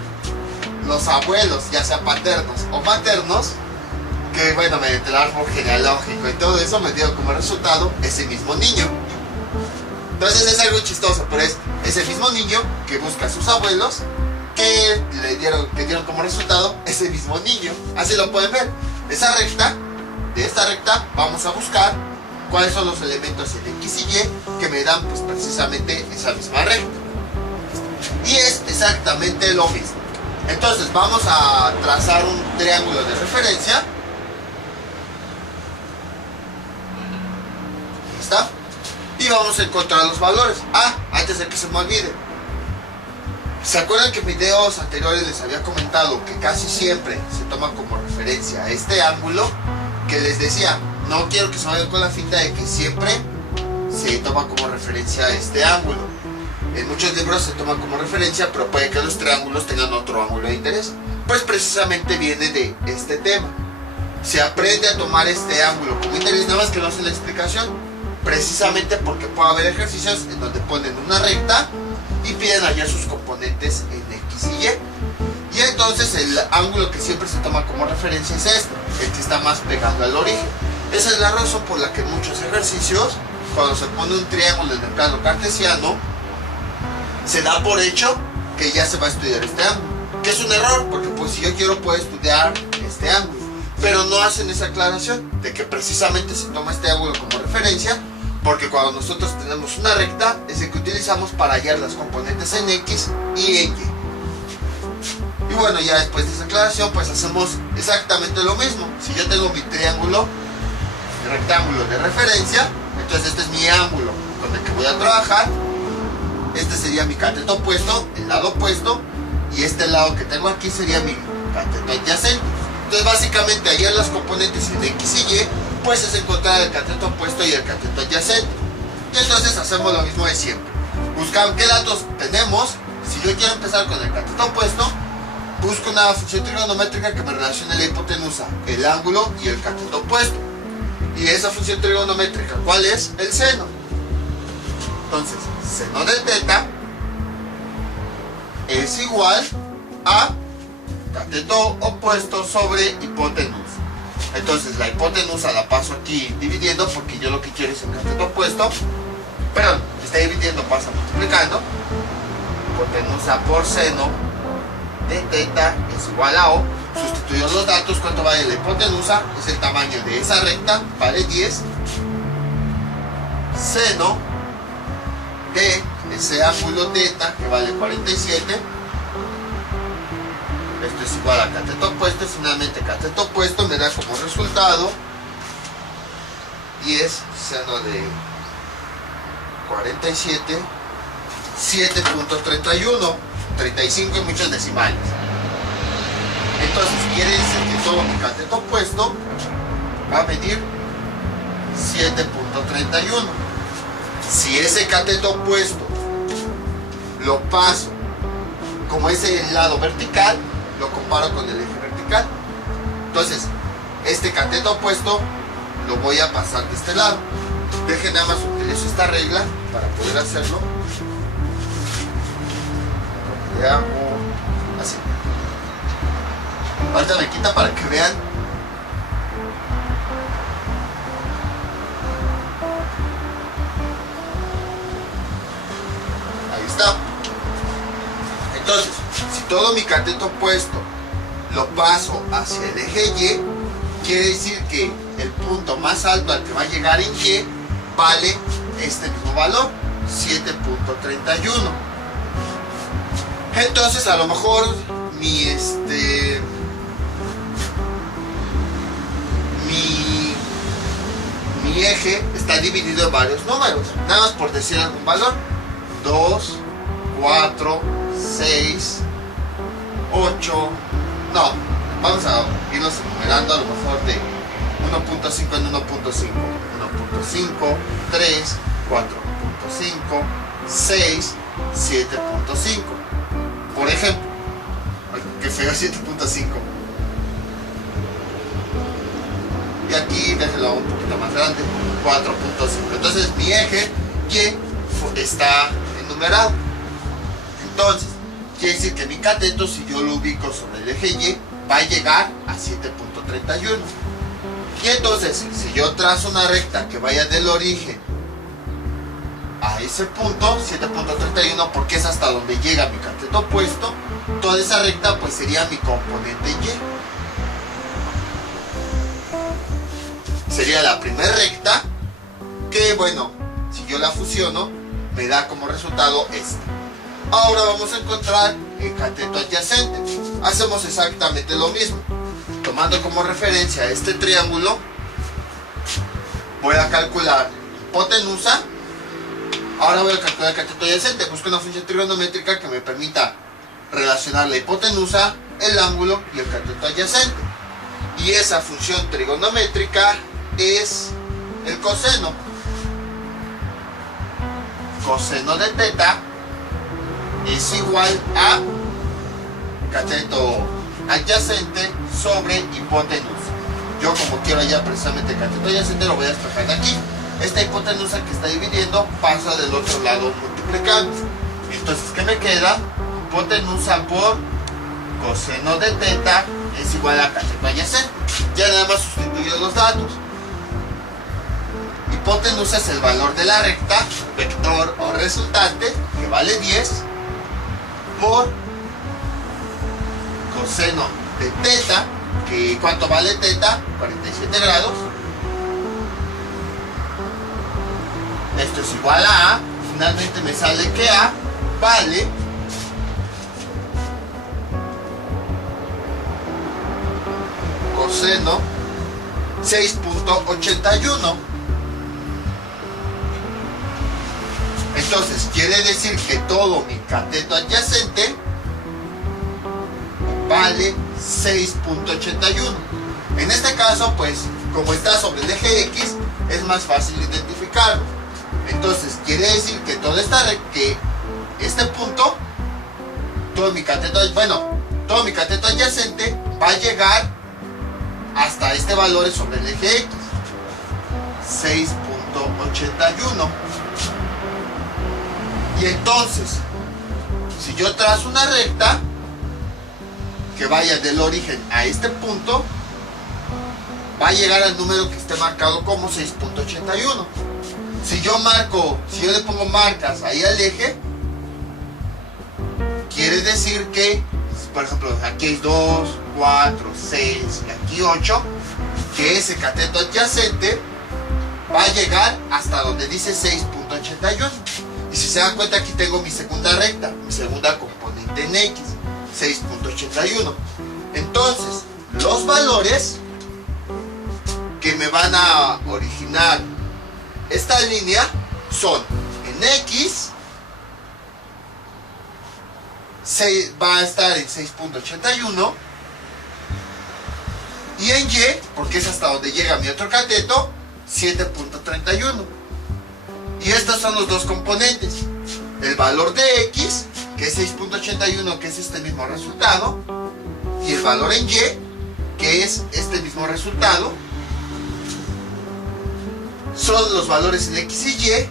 los abuelos, ya sean paternos o maternos, que bueno, mediante el árbol genealógico y todo eso me dio como resultado ese mismo niño. Entonces es algo chistoso, pero es ese mismo niño que busca a sus abuelos que dieron como resultado ese mismo niño. Así lo pueden ver. Esa recta, de esta recta vamos a buscar cuáles son los elementos en X y Y que me dan pues precisamente esa misma recta. Y es exactamente lo mismo. Entonces vamos a trazar un triángulo de referencia. Ahí está. Y vamos a encontrar los valores. Antes de que se me olvide, ¿se acuerdan que en videos anteriores les había comentado que casi siempre se toma como referencia a este ángulo? Que les decía, no quiero que se vayan con la finta de que siempre se toma como referencia a este ángulo. En muchos libros se toma como referencia, pero puede que los triángulos tengan otro ángulo de interés. Pues precisamente viene de este tema. Se aprende a tomar este ángulo como interés, nada más que no hace la explicación. Precisamente porque puede haber ejercicios en donde ponen una recta y piden hallar sus componentes en X y Y. Y entonces el ángulo que siempre se toma como referencia es este, el que está más pegado al origen. Esa es la razón por la que en muchos ejercicios, cuando se pone un triángulo en el plano cartesiano, se da por hecho que ya se va a estudiar este ángulo. Que es un error, porque pues si yo quiero puedo estudiar este ángulo. Pero no hacen esa aclaración de que precisamente se toma este ángulo como referencia, porque cuando nosotros tenemos una recta es el que utilizamos para hallar las componentes en X y en Y. Y bueno, ya después de esa aclaración pues hacemos exactamente lo mismo. Si yo tengo mi triángulo, mi rectángulo de referencia, entonces este es mi ángulo con el que voy a trabajar. Este sería mi cateto opuesto, el lado opuesto, y este lado que tengo aquí sería mi cateto adyacente. Entonces básicamente hallar las componentes en X y Y pues es encontrar el cateto opuesto y el cateto adyacente. Y entonces hacemos lo mismo de siempre. Buscamos qué datos tenemos. Si yo quiero empezar con el cateto opuesto, busco una función trigonométrica que me relacione la hipotenusa, el ángulo y el cateto opuesto. Y esa función trigonométrica, ¿cuál es? El seno. Entonces, seno de teta es igual a cateto opuesto sobre hipotenusa. Entonces la hipotenusa la paso aquí dividiendo porque yo lo que quiero es el cateto opuesto. Perdón, está dividiendo, pasa multiplicando. Hipotenusa por seno de teta es igual a O. Sustituyo los datos. ¿Cuánto vale la hipotenusa? Es el tamaño de esa recta, vale 10. Seno de ese ángulo teta, que vale 47. Esto es igual a cateto opuesto. Finalmente cateto opuesto me da como resultado 10 seno de 47, 7.31, 35 en muchos decimales. Entonces quiere decir que todo mi cateto opuesto va a medir 7.31. Si ese cateto opuesto lo paso como es el lado vertical, lo comparo con el eje vertical. Entonces, este cateto opuesto lo voy a pasar de este lado. Dejen nada más utilizo esta regla para poder hacerlo. Le hago así. Ahorita me quita para que vean. Ahí está. Entonces, si todo mi cateto opuesto lo paso hacia el eje Y, quiere decir que el punto más alto al que va a llegar en Y vale este mismo valor, 7.31. Entonces a lo mejor mi eje está dividido en varios números, nada más por decir algún valor. 2, 4, 6, 8, no, vamos a irnos enumerando a lo mejor de 1.5 en 1.5, 1.5, 3, 4.5, 6, 7.5. Por ejemplo, que sea 7.5. Y aquí déjenlo un poquito más grande, 4.5. Entonces mi eje Y está enumerado. Entonces, quiere decir que mi cateto, si yo lo ubico sobre el eje Y, va a llegar a 7.31. Y entonces, si yo trazo una recta que vaya del origen a ese punto, 7.31, porque es hasta donde llega mi cateto opuesto, toda esa recta pues sería mi componente Y. Sería la primera recta que, bueno, si yo la fusiono, me da como resultado esta. Ahora vamos a encontrar el cateto adyacente. Hacemos exactamente lo mismo. Tomando como referencia este triángulo, voy a calcular hipotenusa. Ahora voy a calcular el cateto adyacente. Busco una función trigonométrica que me permita relacionar la hipotenusa, el ángulo y el cateto adyacente. Y esa función trigonométrica es el coseno. Coseno de teta es igual a cateto adyacente sobre hipotenusa. Yo, como quiero ya precisamente el cateto adyacente, lo voy a despejar de aquí. Esta hipotenusa que está dividiendo pasa del otro lado multiplicando. Entonces, ¿qué me queda? Hipotenusa por coseno de teta es igual a cateto adyacente. Ya nada más sustituyo los datos. Hipotenusa es el valor de la recta, vector o resultante, que vale 10, por coseno de teta, que ¿cuánto vale teta? 47 grados. Esto es igual a A. Finalmente me sale que A vale coseno 6.81. Entonces quiere decir que todo mi cateto adyacente vale 6.81. En este caso, pues, como está sobre el eje X, es más fácil identificarlo. Entonces quiere decir que toda esta que este punto, todo mi cateto adyacente va a llegar hasta este valor sobre el eje X. 6.81. Y entonces, si yo trazo una recta que vaya del origen a este punto, va a llegar al número que esté marcado como 6.81. Si yo le pongo marcas ahí al eje, quiere decir que, por ejemplo, aquí hay 2, 4, 6 y aquí 8, que ese cateto adyacente va a llegar hasta donde dice 6.81. Y si se dan cuenta, aquí tengo mi segunda recta, mi segunda componente en X, 6.81. Entonces, los valores que me van a originar esta línea son en X, va a estar en 6.81, y en Y, porque es hasta donde llega mi otro cateto, 7.31. Y estos son los dos componentes: el valor de X, que es 6.81, que es este mismo resultado, y el valor en Y, que es este mismo resultado. Son los valores en X y Y,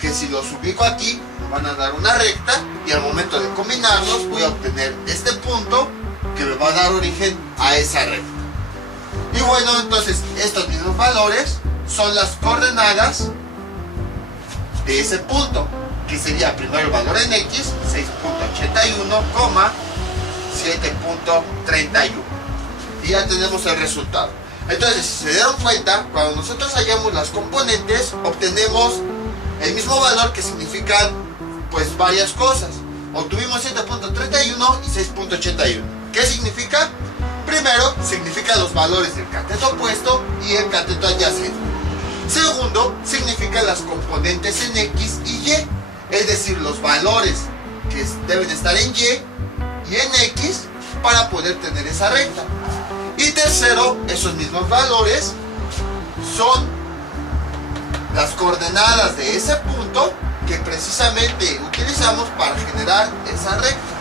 que si los ubico aquí, me van a dar una recta, y al momento de combinarlos voy a obtener este punto que me va a dar origen a esa recta. Y bueno, entonces estos mismos valores son las coordenadas de ese punto, que sería primero el valor en X, 6.81, 7.31. Y ya tenemos el resultado. Entonces, si se dieron cuenta, cuando nosotros hallamos las componentes, obtenemos el mismo valor, que significan pues varias cosas. Obtuvimos 7.31 y 6.81. ¿Qué significa? Primero, significa los valores del cateto opuesto y el cateto adyacente. Segundo, significa las componentes en X y Y, es decir, los valores que deben estar en Y y en X para poder tener esa recta. Y tercero, esos mismos valores son las coordenadas de ese punto que precisamente utilizamos para generar esa recta.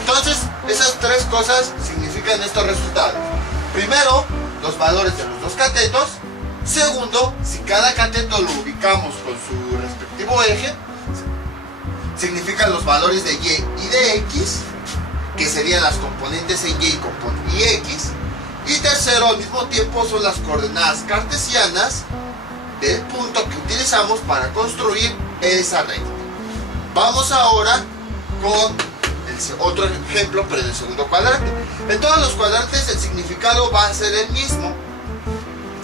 Entonces, esas tres cosas significan estos resultados. Primero, los valores de los dos catetos. Segundo, si cada cateto lo ubicamos con su respectivo eje, significan los valores de Y y de X, que serían las componentes en Y y X. Y tercero, al mismo tiempo, son las coordenadas cartesianas del punto que utilizamos para construir esa recta. Vamos ahora con otro ejemplo, pero en el segundo cuadrante. En todos los cuadrantes el significado va a ser el mismo.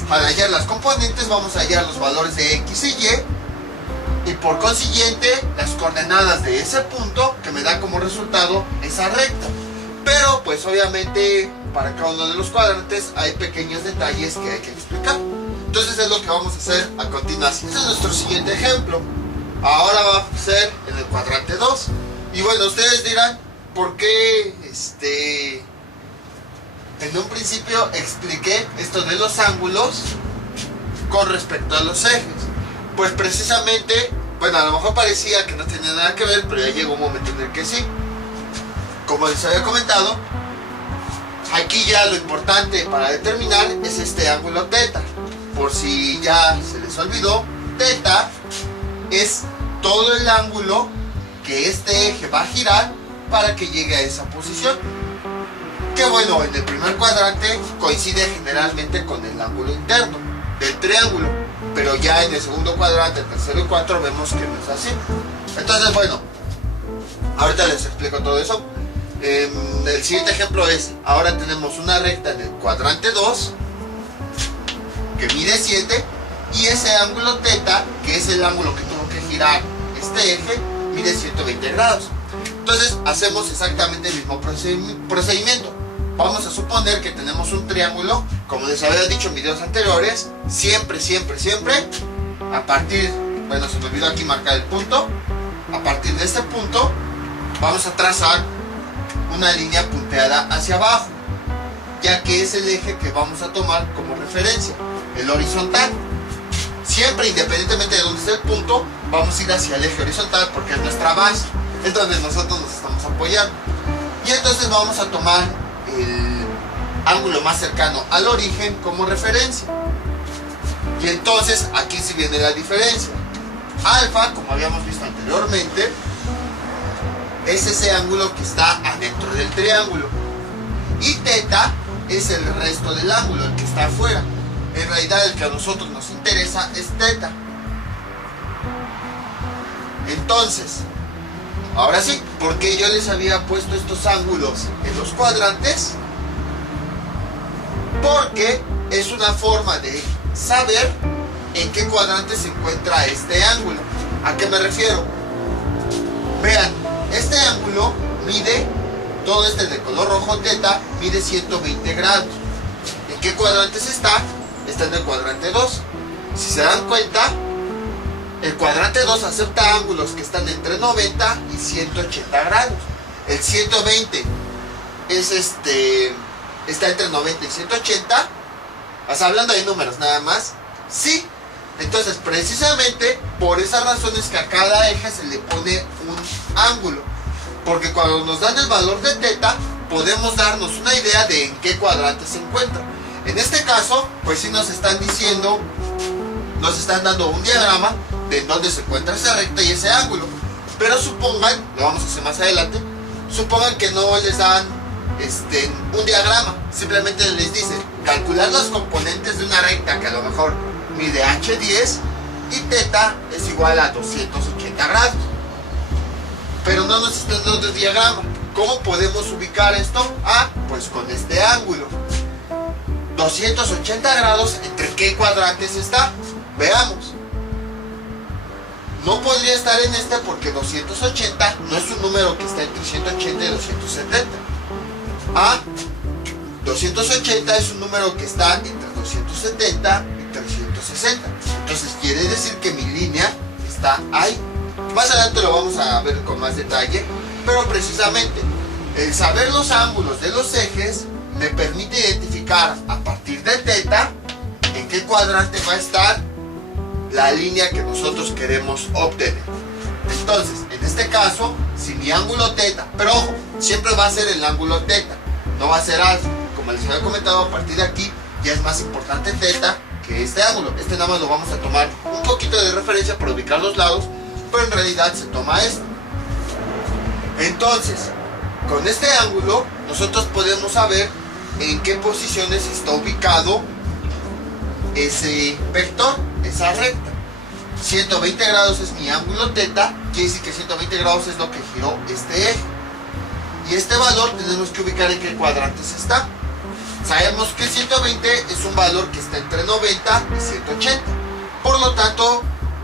Al hallar las componentes vamos a hallar los valores de X y Y, y por consiguiente las coordenadas de ese punto, que me da como resultado esa recta. Pero pues obviamente para cada uno de los cuadrantes hay pequeños detalles que hay que explicar. Entonces es lo que vamos a hacer a continuación. Este es nuestro siguiente ejemplo. Ahora va a ser en el cuadrante 2. Y bueno, ustedes dirán, ¿por qué en un principio expliqué esto de los ángulos con respecto a los ejes? Pues precisamente, bueno, a lo mejor parecía que no tenía nada que ver, pero ya llegó un momento en el que sí. Como les había comentado, aquí ya lo importante para determinar es este ángulo θ. Por si ya se les olvidó, θ es todo el ángulo que este eje va a girar para que llegue a esa posición. Que bueno, en el primer cuadrante coincide generalmente con el ángulo interno del triángulo, pero ya en el segundo cuadrante, el tercero y cuarto, vemos que no es así. Entonces bueno, ahorita les explico todo eso. El siguiente ejemplo es, ahora tenemos una recta en el cuadrante 2 que mide 7, y ese ángulo θ, que es el ángulo que tuvo que girar este eje, mide 120 grados. Entonces hacemos exactamente el mismo procedimiento. Vamos a suponer que tenemos un triángulo, como les había dicho en videos anteriores, siempre, a partir, bueno, se me olvidó aquí marcar el punto, a partir de este punto vamos a trazar una línea punteada hacia abajo, ya que es el eje que vamos a tomar como referencia, el horizontal. Siempre, independientemente de dónde esté el punto, vamos a ir hacia el eje horizontal porque es nuestra base, es donde nosotros nos estamos apoyando. Y entonces vamos a tomar el ángulo más cercano al origen como referencia. Y entonces aquí sí viene la diferencia. Alfa, como habíamos visto anteriormente, es ese ángulo que está adentro del triángulo. Y teta es el resto del ángulo, el que está afuera. En realidad el que a nosotros nos interesa es teta. Entonces, ahora sí, ¿por qué yo les había puesto estos ángulos en los cuadrantes? Porque es una forma de saber en qué cuadrante se encuentra este ángulo. ¿A qué me refiero? Vean, este ángulo mide, todo este de color rojo teta, mide 120 grados. ¿En qué cuadrantes está? Está en el cuadrante 2. Si se dan cuenta, el cuadrante 2 acepta ángulos que están entre 90 y 180 grados. El 120 es está entre 90 y 180. O sea, hablando de números nada más. Sí. Entonces, precisamente por esas razones que a cada eje se le pone un ángulo. Porque cuando nos dan el valor de teta, podemos darnos una idea de en qué cuadrante se encuentra. En este caso, pues sí nos están diciendo, nos están dando un diagrama de dónde se encuentra esa recta y ese ángulo. Pero supongan, lo vamos a hacer más adelante, supongan que no les dan un diagrama. Simplemente les dicen calcular los componentes de una recta que a lo mejor mide h10 y teta es igual a 280 grados. Pero no nos están dando el diagrama. ¿Cómo podemos ubicar esto? Ah, pues con este ángulo. 280 grados, ¿entre qué cuadrantes está? Veamos. No podría estar en este porque 280 no es un número que está entre 180 y 270. Ah, 280 es un número que está entre 270 y 360. Entonces quiere decir que mi línea está ahí. Más adelante lo vamos a ver con más detalle, pero precisamente el saber los ángulos de los ejes me permite identificar a partir de teta en qué cuadrante va a estar la línea que nosotros queremos obtener. Entonces, en este caso, si mi ángulo teta, pero ojo, siempre va a ser el ángulo teta, no va a ser alfa. Como les había comentado, a partir de aquí ya es más importante teta que este ángulo. Este nada más lo vamos a tomar un poquito de referencia para ubicar los lados, pero en realidad se toma esto. Entonces, con este ángulo nosotros podemos saber en qué posiciones está ubicado ese vector, esa recta. 120 grados es mi ángulo teta, quiere decir que 120 grados es lo que giró este eje. Y este valor tenemos que ubicar en qué cuadrantes está. Sabemos que 120 es un valor que está entre 90 y 180. Por lo tanto,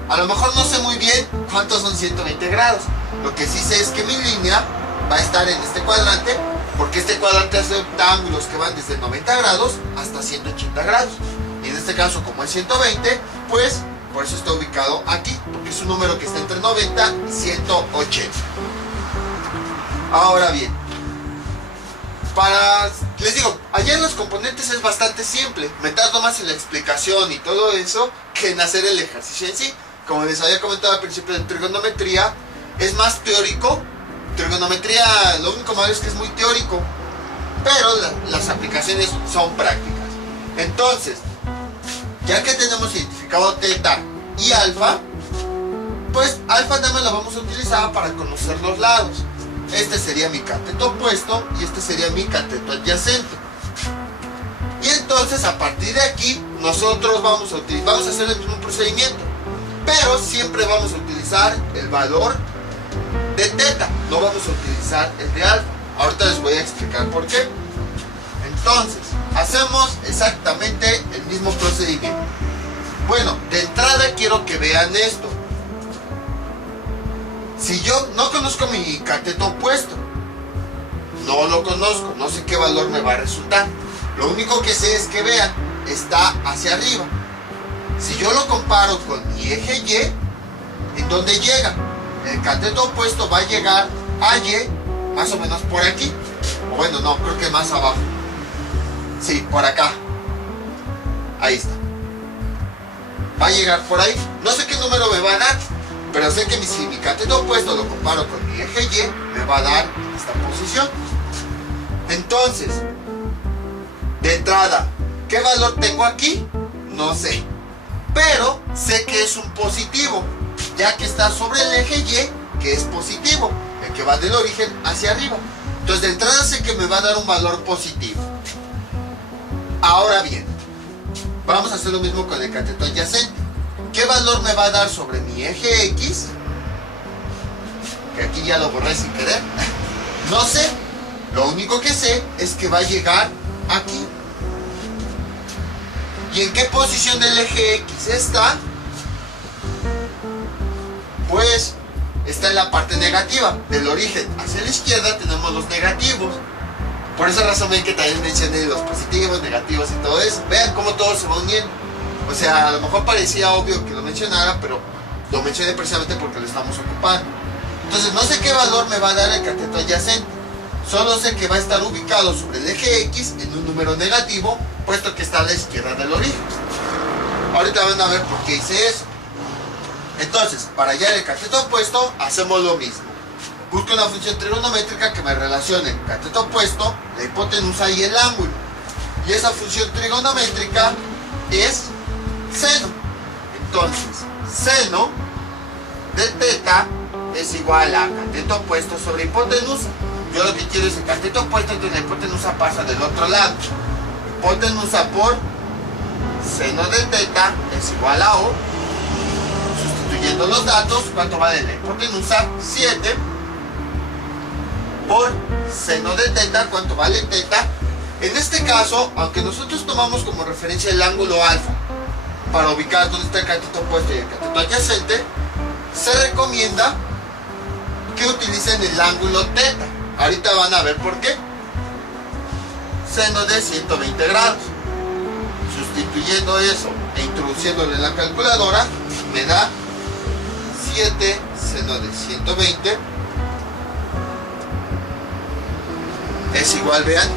a lo mejor no sé muy bien cuántos son 120 grados. Lo que sí sé es que mi línea va a estar en este cuadrante, porque este cuadrante acepta ángulos que van desde 90 grados hasta 180 grados. Y en este caso, como es 120, pues por eso está ubicado aquí, porque es un número que está entre 90 y 180. Ahora bien, les digo, allá en los componentes es bastante simple. Me tardo más en la explicación y todo eso que en hacer el ejercicio en sí. Como les había comentado al principio, de trigonometría es más teórico. Trigonometría, lo único malo es que es muy teórico, pero las aplicaciones son prácticas. Entonces, ya que tenemos identificado teta y alfa, pues alfa nada más la vamos a utilizar para conocer los lados. Este sería mi cateto opuesto y este sería mi cateto adyacente. Y entonces a partir de aquí nosotros vamos a hacer el mismo procedimiento, pero siempre vamos a utilizar el valor de teta, no vamos a utilizar el de alfa. Ahorita les voy a explicar por qué. Entonces, hacemos exactamente el mismo procedimiento. Bueno, de entrada quiero que vean esto. Si yo no conozco mi cateto opuesto, no lo conozco, no sé qué valor me va a resultar. Lo único que sé es que vean, está hacia arriba. Si yo lo comparo con mi eje Y, ¿en dónde llega? El cateto opuesto va a llegar a Y, más o menos por aquí. O bueno, no, creo que más abajo. Sí, por acá. Ahí está. Va a llegar por ahí. No sé qué número me va a dar, pero sé que si mi cateto opuesto lo comparo con mi eje Y, me va a dar esta posición. Entonces, de entrada, ¿qué valor tengo aquí? No sé. pero sé que es un positivo, ya que está sobre el eje Y, que es positivo, el que va del origen hacia arriba. Entonces de entrada sé que me va a dar un valor positivo. Ahora bien, vamos a hacer lo mismo con el cateto adyacente. ¿Qué valor me va a dar sobre mi eje X? Que aquí ya lo borré sin querer. No sé. Lo único que sé es que va a llegar aquí. ¿Y en qué posición del eje X está? Pues está en la parte negativa. Del origen hacia la izquierda tenemos los negativos. Por esa razón ven que también mencioné los positivos, negativos y todo eso. Vean cómo todo se va uniendo. O sea, a lo mejor parecía obvio que lo mencionara, pero lo mencioné precisamente porque lo estamos ocupando. Entonces no sé qué valor me va a dar el cateto adyacente. Solo sé que va a estar ubicado sobre el eje X en un número negativo, puesto que está a la izquierda del origen. Ahorita van a ver por qué hice eso. Entonces, para hallar el cateto opuesto, hacemos lo mismo. Busco una función trigonométrica que me relacione el cateto opuesto, la hipotenusa y el ángulo. Y esa función trigonométrica es seno. Entonces, seno de teta es igual a cateto opuesto sobre hipotenusa. Yo lo que quiero es el cateto opuesto, entonces la hipotenusa pasa del otro lado. Hipotenusa por seno de teta es igual a O. Sustituyendo los datos, ¿cuánto vale la hipotenusa? 7. Por seno de teta, ¿cuánto vale teta? En este caso, aunque nosotros tomamos como referencia el ángulo alfa para ubicar dónde está el cateto opuesto y el cateto adyacente, se recomienda que utilicen el ángulo teta. Ahorita van a ver por qué. Seno de 120 grados. Sustituyendo eso e introduciéndolo en la calculadora, me da 7 seno de 120 es igual, vean.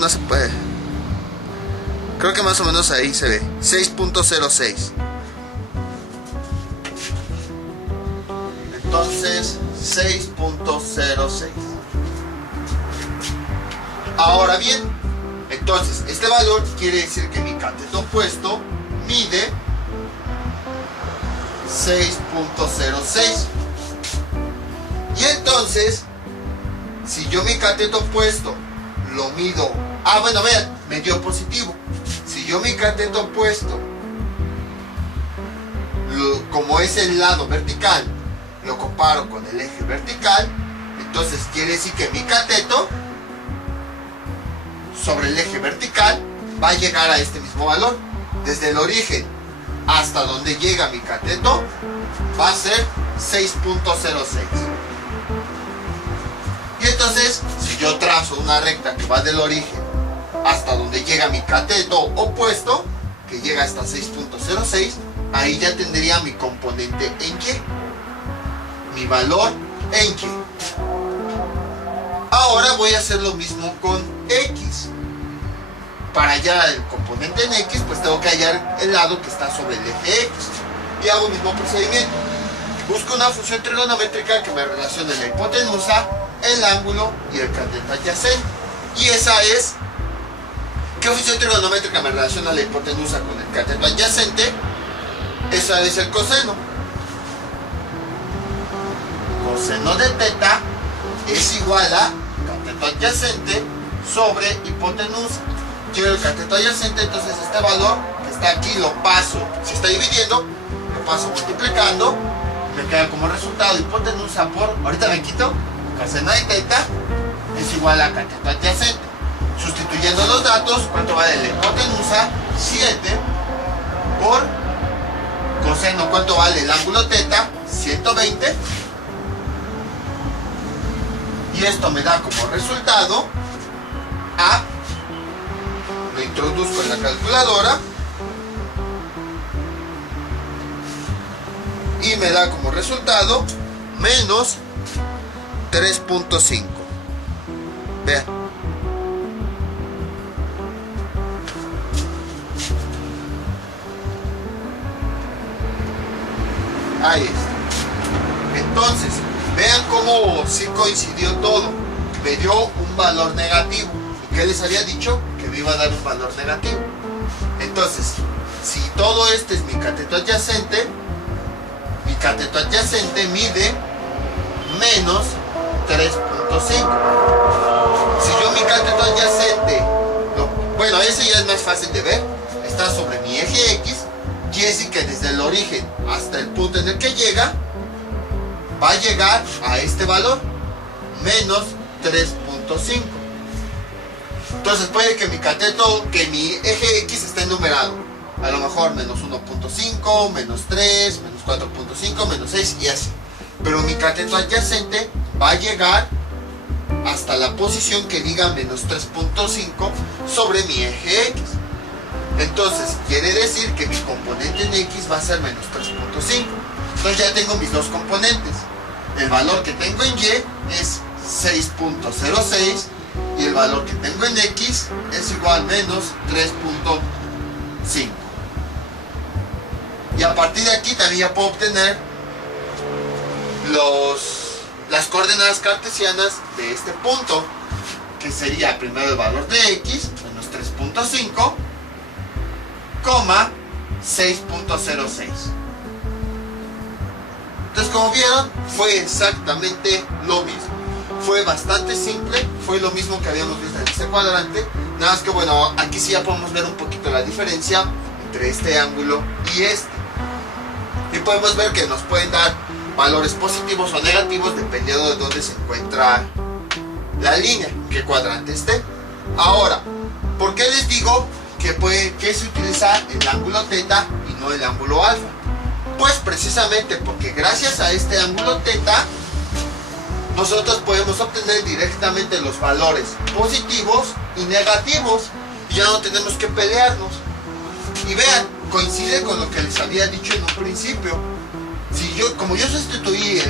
No se puede. Creo que más o menos ahí se ve. 6.06. Entonces, 6.06. Ahora bien, entonces, este valor quiere decir que mi cateto opuesto mide 6.06. Y entonces, si yo mi cateto opuesto lo mido... bueno, vean, me dio positivo. Si yo mi cateto opuesto, como es el lado vertical, lo comparo con el eje vertical, entonces quiere decir que mi cateto sobre el eje vertical va a llegar a este mismo valor. Desde el origen hasta donde llega mi cateto va a ser 6.06. Y entonces, si yo trazo una recta que va del origen hasta donde llega mi cateto opuesto, que llega hasta 6.06, ahí ya tendría mi componente en Y, mi valor en Y. Ahora voy a hacer lo mismo con X. Para hallar el componente en X, pues tengo que hallar el lado que está sobre el eje X. Y hago el mismo procedimiento. Busco una función trigonométrica que me relacione la hipotenusa, el ángulo y el cateto adyacente. Y esa es... ¿Qué función trigonométrica me relaciona la hipotenusa con el cateto adyacente? Esa es el coseno. Coseno de teta es igual a cateto adyacente sobre hipotenusa. Quiero el cateto adyacente, entonces este valor que está aquí lo paso, si está dividiendo, lo paso multiplicando, me queda como resultado hipotenusa por, ahorita me quito, coseno de teta es igual a cateto adyacente. Sustituyendo los datos, ¿cuánto vale la hipotenusa? 7 por coseno, ¿cuánto vale el ángulo teta? 120. Y esto me da como resultado A. Lo introduzco en la calculadora y me da como resultado menos 3.5. Vean. Ahí está. Entonces, vean cómo sí coincidió todo. Me dio un valor negativo. ¿Y qué les había dicho? Que me iba a dar un valor negativo. Entonces, si todo este es mi cateto adyacente mide menos 3.5. Si yo mi cateto adyacente, bueno, ese ya es más fácil de ver, está sobre mi eje X, quiere decir que desde el origen hasta el punto en el que llega, va a llegar a este valor, menos 3.5. Entonces puede que mi eje X esté numerado, a lo mejor menos 1.5, menos 3, menos 4.5, menos 6 y así. Pero mi cateto adyacente va a llegar hasta la posición que diga menos 3.5 sobre mi eje X. Entonces quiere decir que mi componente en X va a ser menos 3.5. Entonces ya tengo mis dos componentes. El valor que tengo en Y es 6.06 y el valor que tengo en X es igual a menos 3.5. Y a partir de aquí también ya puedo obtener las coordenadas cartesianas de este punto, que sería primero el valor de X, menos 3.5, 6.06. Entonces, como vieron, fue exactamente lo mismo. Fue bastante simple, fue lo mismo que habíamos visto en este cuadrante, nada más que bueno, aquí sí ya podemos ver un poquito la diferencia entre este ángulo y este. Y podemos ver que nos pueden dar valores positivos o negativos dependiendo de dónde se encuentra la línea, en qué cuadrante esté. Ahora, ¿por qué les digo que se utiliza el ángulo teta y no el ángulo alfa? Pues precisamente porque gracias a este ángulo teta nosotros podemos obtener directamente los valores positivos y negativos y ya no tenemos que pelearnos. Y vean, coincide con lo que les había dicho en un principio. Como yo sustituí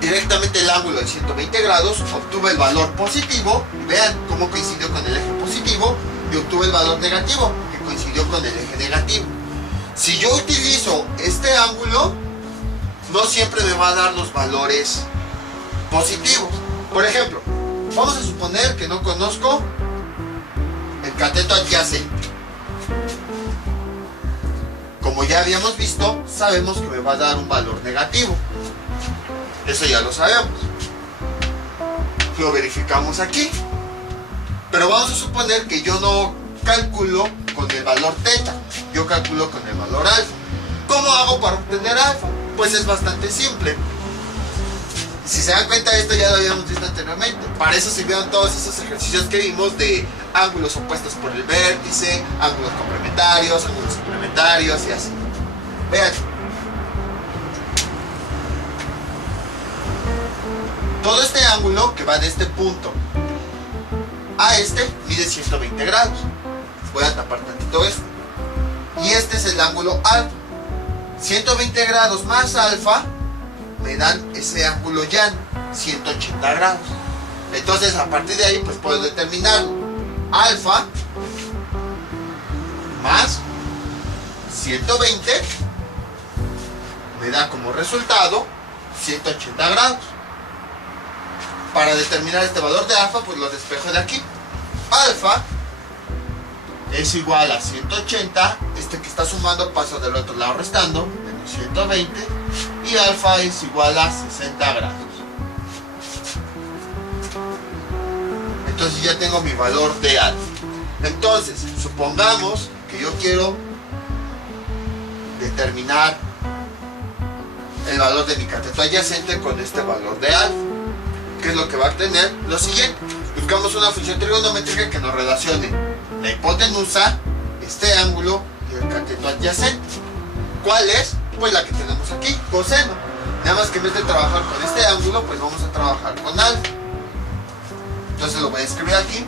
directamente el ángulo de 120 grados, obtuve el valor positivo, y vean cómo coincidió con el eje positivo, y obtuve el valor negativo, que coincidió con el eje negativo. Si yo utilizo este ángulo, no siempre me va a dar los valores positivos. Por ejemplo, vamos a suponer que no conozco el cateto adyacente. Como ya habíamos visto, sabemos que me va a dar un valor negativo. Eso ya lo sabemos. Lo verificamos aquí. Pero vamos a suponer que yo no calculo con el valor teta, yo calculo con el valor alfa. ¿Cómo hago para obtener alfa? Pues es bastante simple. Si se dan cuenta, esto ya lo habíamos visto anteriormente. Para eso sirvieron todos esos ejercicios que vimos de ángulos opuestos por el vértice, ángulos complementarios y así. Vean. Todo este ángulo que va de este punto a este mide 120 grados. Voy a tapar tantito esto. Y este es el ángulo alfa. 120 grados más alfa me dan ese ángulo llano, 180 grados. Entonces a partir de ahí pues puedo determinarlo. Alfa más 120 me da como resultado 180 grados. Para determinar este valor de alfa pues lo despejo de aquí. Alfa es igual a 180, este que está sumando pasa del otro lado restando, menos 120, y alfa es igual a 60 grados. Entonces ya tengo mi valor de alfa. Entonces, supongamos que yo quiero determinar el valor de mi cateto adyacente con este valor de alfa. ¿Qué es lo que va a obtener? Lo siguiente. Buscamos una función trigonométrica que nos relacione la hipotenusa, este ángulo y el cateto adyacente. ¿Cuál es? Pues la que tenemos aquí, coseno. Nada más que en vez de trabajar con este ángulo, pues vamos a trabajar con alfa. Entonces lo voy a escribir aquí.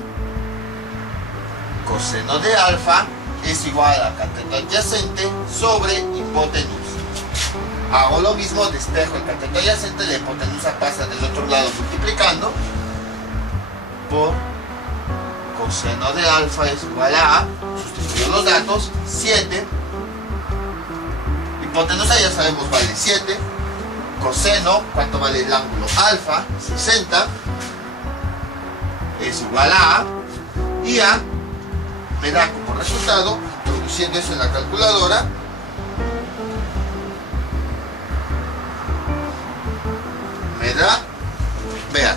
Coseno de alfa es igual a cateto adyacente sobre hipotenusa. Hago lo mismo, despejo el cateto adyacente, la hipotenusa pasa del otro lado multiplicando por coseno de alfa es igual a, sustituyo los datos, 7, hipotenusa ya sabemos vale 7, coseno, ¿cuánto vale el ángulo alfa? 60, es igual a, y a me da como resultado, introduciendo eso en la calculadora, me da, vean,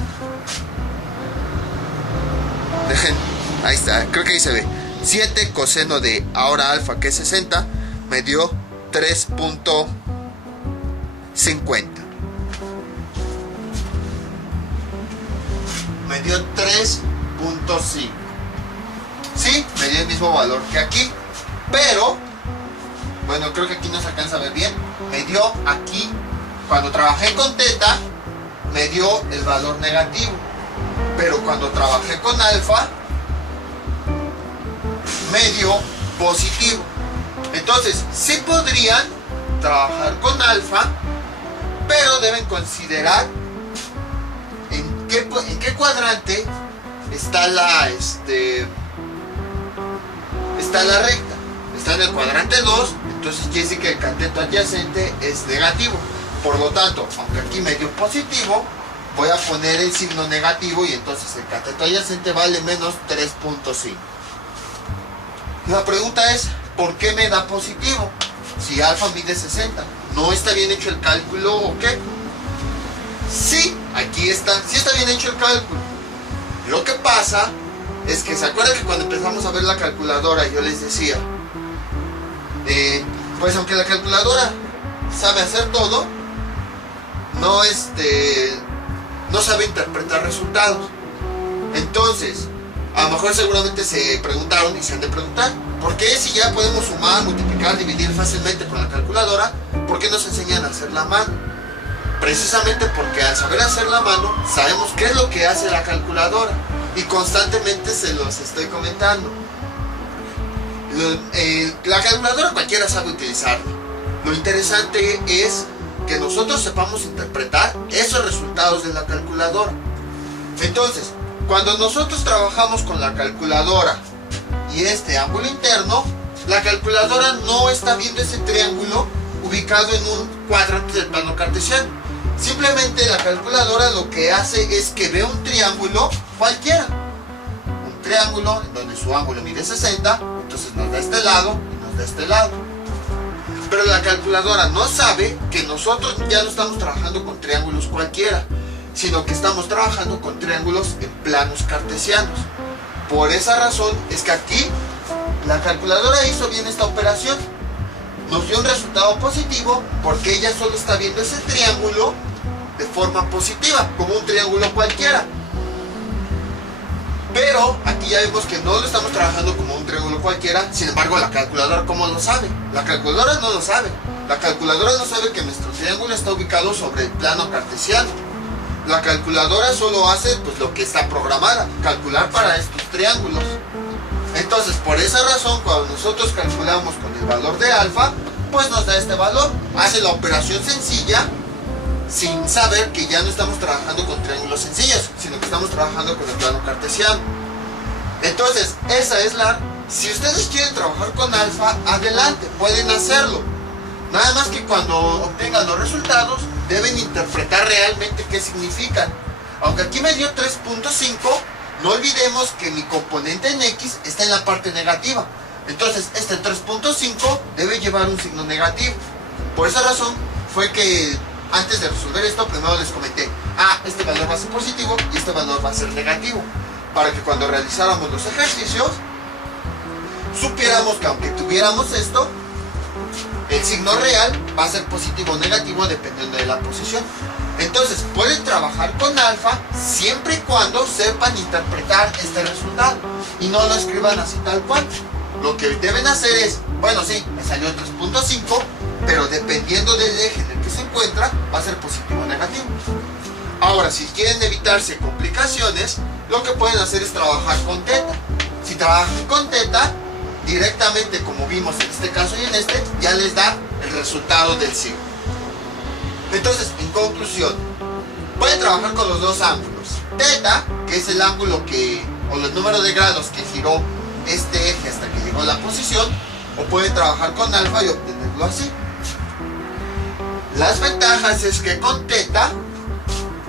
dejen, ahí está, creo que ahí se ve, 7 coseno de ahora alfa, que es 60, me dio 3.50. Me dio 3.5. Sí, me dio el mismo valor que aquí, pero bueno, creo que aquí no se alcanza a ver bien. Me dio aquí, cuando trabajé con teta, me dio el valor negativo, pero cuando trabajé con alfa, me dio positivo. Entonces, sí podrían trabajar con alfa, pero deben considerar en qué cuadrante está la recta. Está en el cuadrante 2, entonces quiere decir que el cateto adyacente es negativo. Por lo tanto, aunque aquí me dio positivo, voy a poner el signo negativo y entonces el cateto adyacente vale menos 3.5. La pregunta es, ¿por qué me da positivo? Si alfa mide 60, ¿no está bien hecho el cálculo o qué? Sí, aquí está, sí está bien hecho el cálculo. Lo que pasa es que, ¿se acuerdan que cuando empezamos a ver la calculadora yo les decía, pues aunque la calculadora sabe hacer todo, no sabe interpretar resultados? Entonces, a lo mejor seguramente se preguntaron y se han de preguntar, ¿por qué si ya podemos sumar, multiplicar, dividir fácilmente con la calculadora, por qué nos enseñan a hacer la mano? Precisamente porque al saber hacer la mano, sabemos qué es lo que hace la calculadora y constantemente se los estoy comentando. La calculadora cualquiera sabe utilizarla. Lo interesante es que nosotros sepamos interpretar esos resultados de la calculadora. Entonces, cuando nosotros trabajamos con la calculadora y este ángulo interno, la calculadora no está viendo ese triángulo ubicado en un cuadrante del plano cartesiano. Simplemente la calculadora lo que hace es que ve un triángulo cualquiera. Un triángulo en donde su ángulo mide 60, entonces nos da este lado y nos da este lado. Pero la calculadora no sabe que nosotros ya no estamos trabajando con triángulos cualquiera, sino que estamos trabajando con triángulos en planos cartesianos. Por esa razón es que aquí la calculadora hizo bien esta operación. Nos dio un resultado positivo porque ella solo está viendo ese triángulo de forma positiva, como un triángulo cualquiera. Pero aquí ya vemos que no lo estamos trabajando como un triángulo cualquiera. Sin embargo, la calculadora, ¿cómo lo sabe? La calculadora no lo sabe. La calculadora no sabe que nuestro triángulo está ubicado sobre el plano cartesiano. La calculadora solo hace pues lo que está programada, calcular para estos triángulos. Entonces, por esa razón, cuando nosotros calculamos con el valor de alfa, pues nos da este valor. Hace la operación sencilla sin saber que ya no estamos trabajando con triángulos sencillos, sino que estamos trabajando con el plano cartesiano. Entonces, esa es si ustedes quieren trabajar con alfa, adelante, pueden hacerlo. Nada más que cuando obtengan los resultados, deben interpretar realmente qué significan. Aunque aquí me dio 3.5, no olvidemos que mi componente en X está en la parte negativa. Entonces, este 3.5 debe llevar un signo negativo. Por esa razón fue que antes de resolver esto, primero les comenté, este valor va a ser positivo y este valor va a ser negativo. Para que cuando realizáramos los ejercicios, supiéramos que aunque tuviéramos esto, el signo real va a ser positivo o negativo dependiendo de la posición. Entonces, pueden trabajar con alfa siempre y cuando sepan interpretar este resultado y no lo escriban así tal cual. Lo que deben hacer es, bueno, sí, me salió 3.5, pero dependiendo del eje en el que se encuentra, va a ser positivo o negativo. Ahora, si quieren evitarse complicaciones, lo que pueden hacer es trabajar con teta. Si trabajan con teta, directamente, como vimos en este caso y en este, ya les da el resultado del signo. Entonces, en conclusión, pueden trabajar con los dos ángulos. Teta, que es el ángulo o el número de grados que giró este eje hasta que llegó a la posición, o pueden trabajar con alfa y obtenerlo así. Las ventajas es que con teta,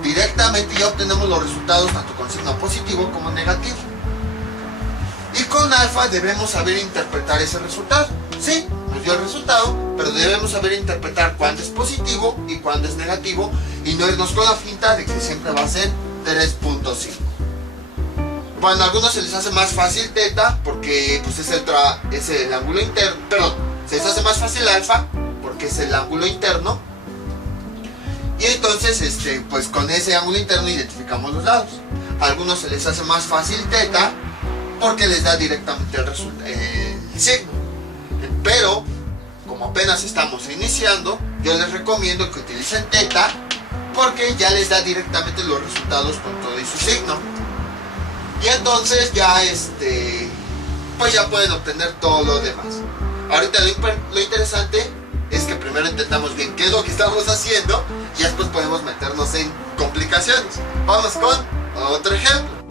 directamente ya obtenemos los resultados tanto con signo positivo como negativo. Y con alfa debemos saber interpretar ese resultado. Sí, nos dio el resultado, pero debemos saber interpretar cuándo es positivo y cuándo es negativo y no irnos con la finta de que siempre va a ser 3.5. Bueno, a algunos se les hace más fácil teta porque pues, es el ángulo interno, perdón, se les hace más fácil alfa porque es el ángulo interno. Y entonces, pues con ese ángulo interno identificamos los lados. A algunos se les hace más fácil teta porque les da directamente el signo. Pero, como apenas estamos iniciando, yo les recomiendo que utilicen teta porque ya les da directamente los resultados con todo y su signo. Y entonces ya, pues ya pueden obtener todo lo demás. Ahorita lo interesante es que primero intentamos bien qué es lo que estamos haciendo y después podemos meternos en complicaciones. Vamos con otro ejemplo.